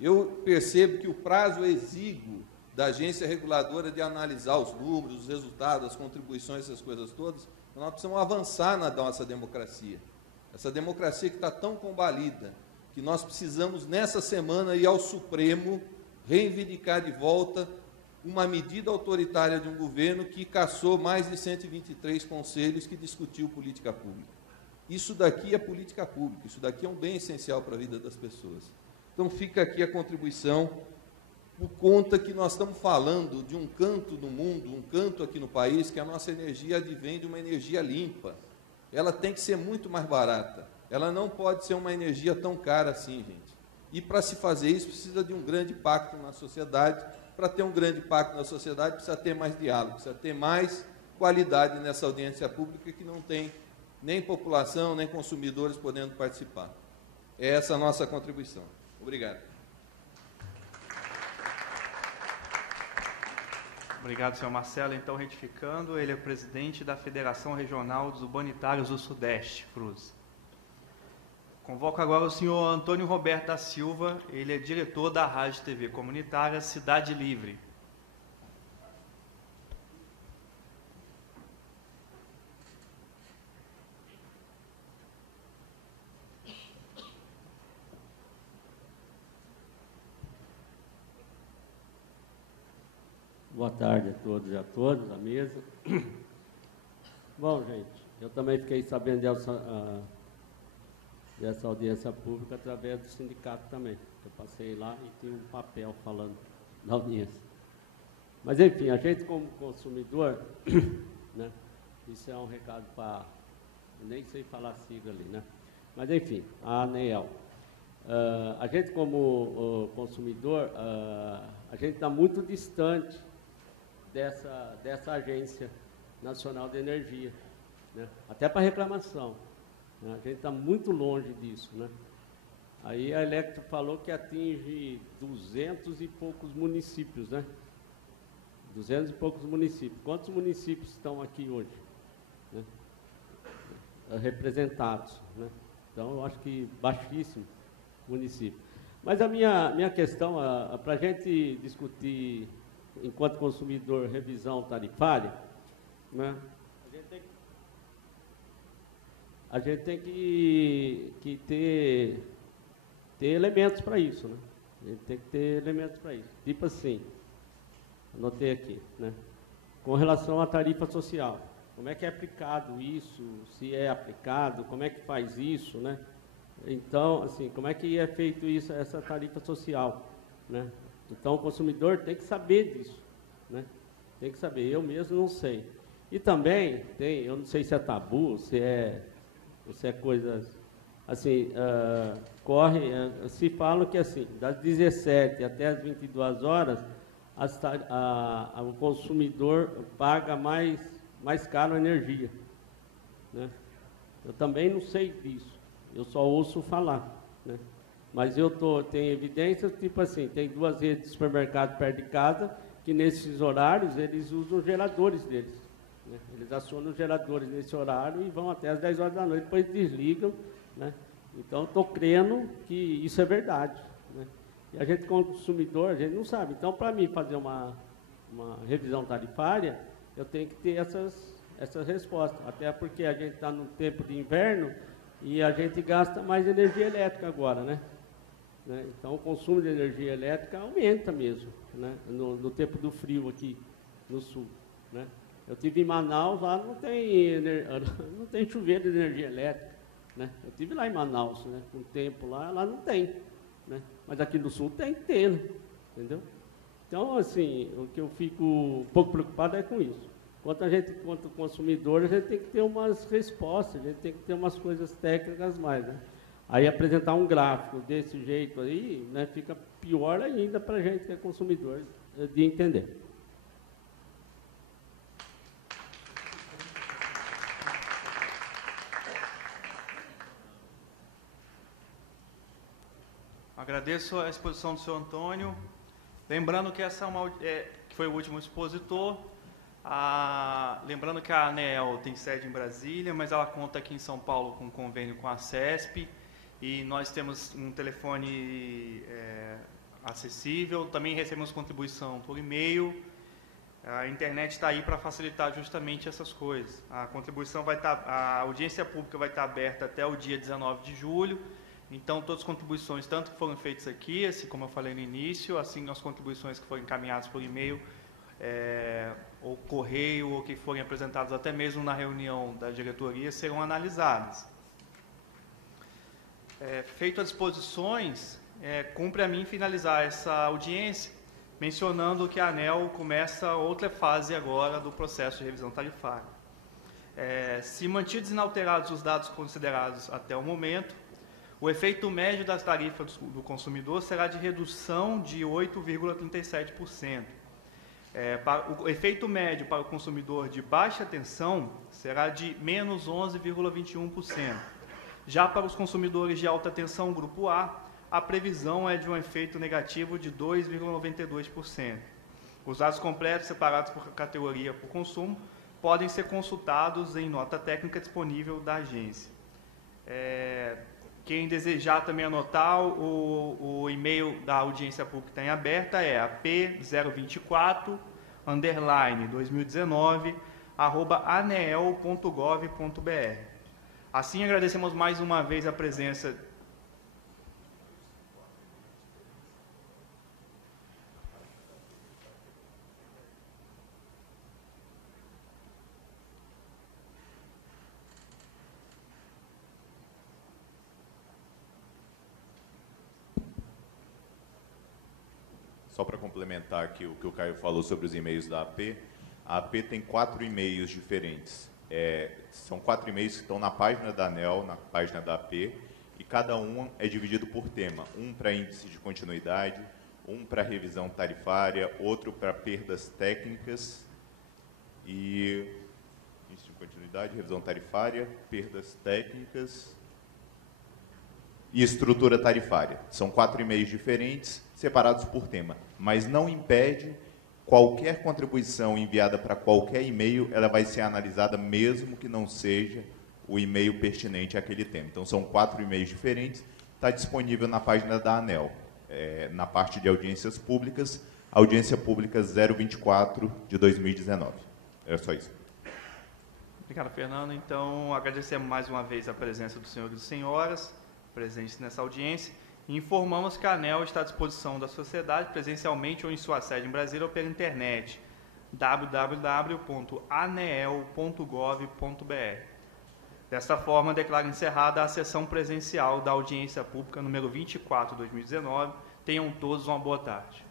Eu percebo que o prazo exíguo da agência reguladora de analisar os números, os resultados, as contribuições, essas coisas todas, nós precisamos avançar na nossa democracia. Essa democracia que está tão combalida, que nós precisamos, nessa semana, ir ao Supremo, reivindicar de volta uma medida autoritária de um governo que cassou mais de 123 conselhos que discutiu política pública. Isso daqui é política pública, isso daqui é um bem essencial para a vida das pessoas. Então, fica aqui a contribuição, por conta que nós estamos falando de um canto no mundo, um canto aqui no país, que a nossa energia advém de uma energia limpa. Ela tem que ser muito mais barata. Ela não pode ser uma energia tão cara assim, gente. E para se fazer isso, precisa de um grande pacto na sociedade. Para ter um grande pacto na sociedade, precisa ter mais diálogo, precisa ter mais qualidade nessa audiência pública que não tem nem população, nem consumidores podendo participar. É essa a nossa contribuição. Obrigado. Obrigado, senhor Marcelo. Então, retificando, ele é presidente da Federação Regional dos Urbanitários do Sudeste, FRUS. Convoco agora o senhor Antônio Roberto da Silva, ele é diretor da Rádio TV Comunitária Cidade Livre. Boa tarde a todos e a todas, à mesa. Bom, gente, eu também fiquei sabendo dessa audiência pública através do sindicato também. Eu passei lá e tinha um papel falando da audiência. Mas, enfim, a gente como consumidor, né, isso é um recado para... nem sei falar a sigla ali, né? Mas, enfim, a ANEEL. A gente como consumidor, a gente está muito distante dessa Agência Nacional de Energia, né? Até para reclamação, né? A gente está muito longe disso, né? Aí a Electro falou que atinge 200 e poucos municípios, né? 200 e poucos municípios. Quantos municípios estão aqui hoje, né? Representados, né? Então, eu acho que baixíssimo município. Mas a minha questão, para a gente discutir, enquanto consumidor, revisão tarifária, né, a gente tem que ter elementos para isso, né? A gente tem que ter elementos para isso. Tipo assim, anotei aqui, né? Com relação à tarifa social, como é que é aplicado isso, se é aplicado, como é que faz isso, né? Então, assim, como é que é feito isso, essa tarifa social, né? Então, o consumidor tem que saber disso, né? Tem que saber, eu mesmo não sei. E também tem, eu não sei se é tabu, se é coisas, assim, se fala que, assim, das 17 até as 22 horas, o consumidor paga mais caro a energia, né? Eu também não sei disso, eu só ouço falar, né? Mas tenho evidências, tipo assim, tem 2 redes de supermercado perto de casa, que nesses horários eles usam os geradores deles, né? Eles acionam os geradores nesse horário e vão até as 10 horas da noite, depois desligam, né? Então, estou crendo que isso é verdade, né? E a gente, como consumidor, a gente não sabe. Então, para mim fazer uma revisão tarifária, eu tenho que ter essas respostas, até porque a gente está no tempo de inverno e a gente gasta mais energia elétrica agora, né? Então, o consumo de energia elétrica aumenta mesmo, né? No tempo do frio aqui no sul, né? Eu estive em Manaus, lá não tem chuveiro de energia elétrica, né? Eu estive lá em Manaus, né? Com o tempo lá não tem, né? Mas aqui no sul tem que ter, né? Entendeu? Então, assim, o que eu fico um pouco preocupado é com isso. Quanto consumidor, a gente tem que ter umas respostas, a gente tem que ter umas coisas técnicas mais, né? Aí apresentar um gráfico desse jeito aí, né, fica pior ainda para a gente que é consumidor de entender. Agradeço a exposição do senhor Antônio. Lembrando que que foi o último expositor. Lembrando que a ANEEL tem sede em Brasília, mas ela conta aqui em São Paulo com um convênio com a CESP. E nós temos um telefone acessível. Também recebemos contribuição por e-mail. A internet está aí para facilitar justamente essas coisas. A audiência pública vai estar aberta até o dia 19 de julho. Então, todas as contribuições, tanto que foram feitas aqui, assim como eu falei no início, assim as contribuições que foram encaminhadas por e-mail, ou correio, ou que forem apresentadas até mesmo na reunião da diretoria, serão analisadas. Feito as exposições, cumpre a mim finalizar essa audiência, mencionando que a ANEEL começa outra fase agora do processo de revisão tarifária. Se mantidos inalterados os dados considerados até o momento, o efeito médio das tarifas do consumidor será de redução de 8,37%. O efeito médio para o consumidor de baixa tensão será de menos 11,21%. Já para os consumidores de alta tensão grupo A, a previsão é de um efeito negativo de 2,92%. Os dados completos, separados por categoria por consumo, podem ser consultados em nota técnica disponível da agência. Quem desejar também anotar, o e-mail da audiência pública está em aberta, é ap024_2019@aneel.gov.br. Assim, agradecemos mais uma vez a presença Só para complementar aqui o que o Caio falou sobre os e-mails da AP, a AP tem 4 e-mails diferentes. São 4 e-mails que estão na página da ANEEL, na página da AP, e cada um é dividido por tema. Um para índice de continuidade, um para revisão tarifária, outro para perdas técnicas e... índice de continuidade, revisão tarifária, perdas técnicas e estrutura tarifária. São 4 e-mails diferentes, separados por tema, mas não impede qualquer contribuição enviada para qualquer e-mail, ela vai ser analisada mesmo que não seja o e-mail pertinente àquele tema. Então, são 4 e-mails diferentes, está disponível na página da ANEEL, na parte de audiências públicas, audiência pública 024 de 2019. Era só isso. Obrigado, Fernando. Então, agradecemos mais uma vez a presença dos senhores e senhoras presentes nessa audiência e informamos que a ANEEL está à disposição da sociedade presencialmente ou em sua sede em Brasília ou pela internet www.aneel.gov.br. Desta forma, declaro encerrada a sessão presencial da audiência pública número 24/2019. Tenham todos uma boa tarde.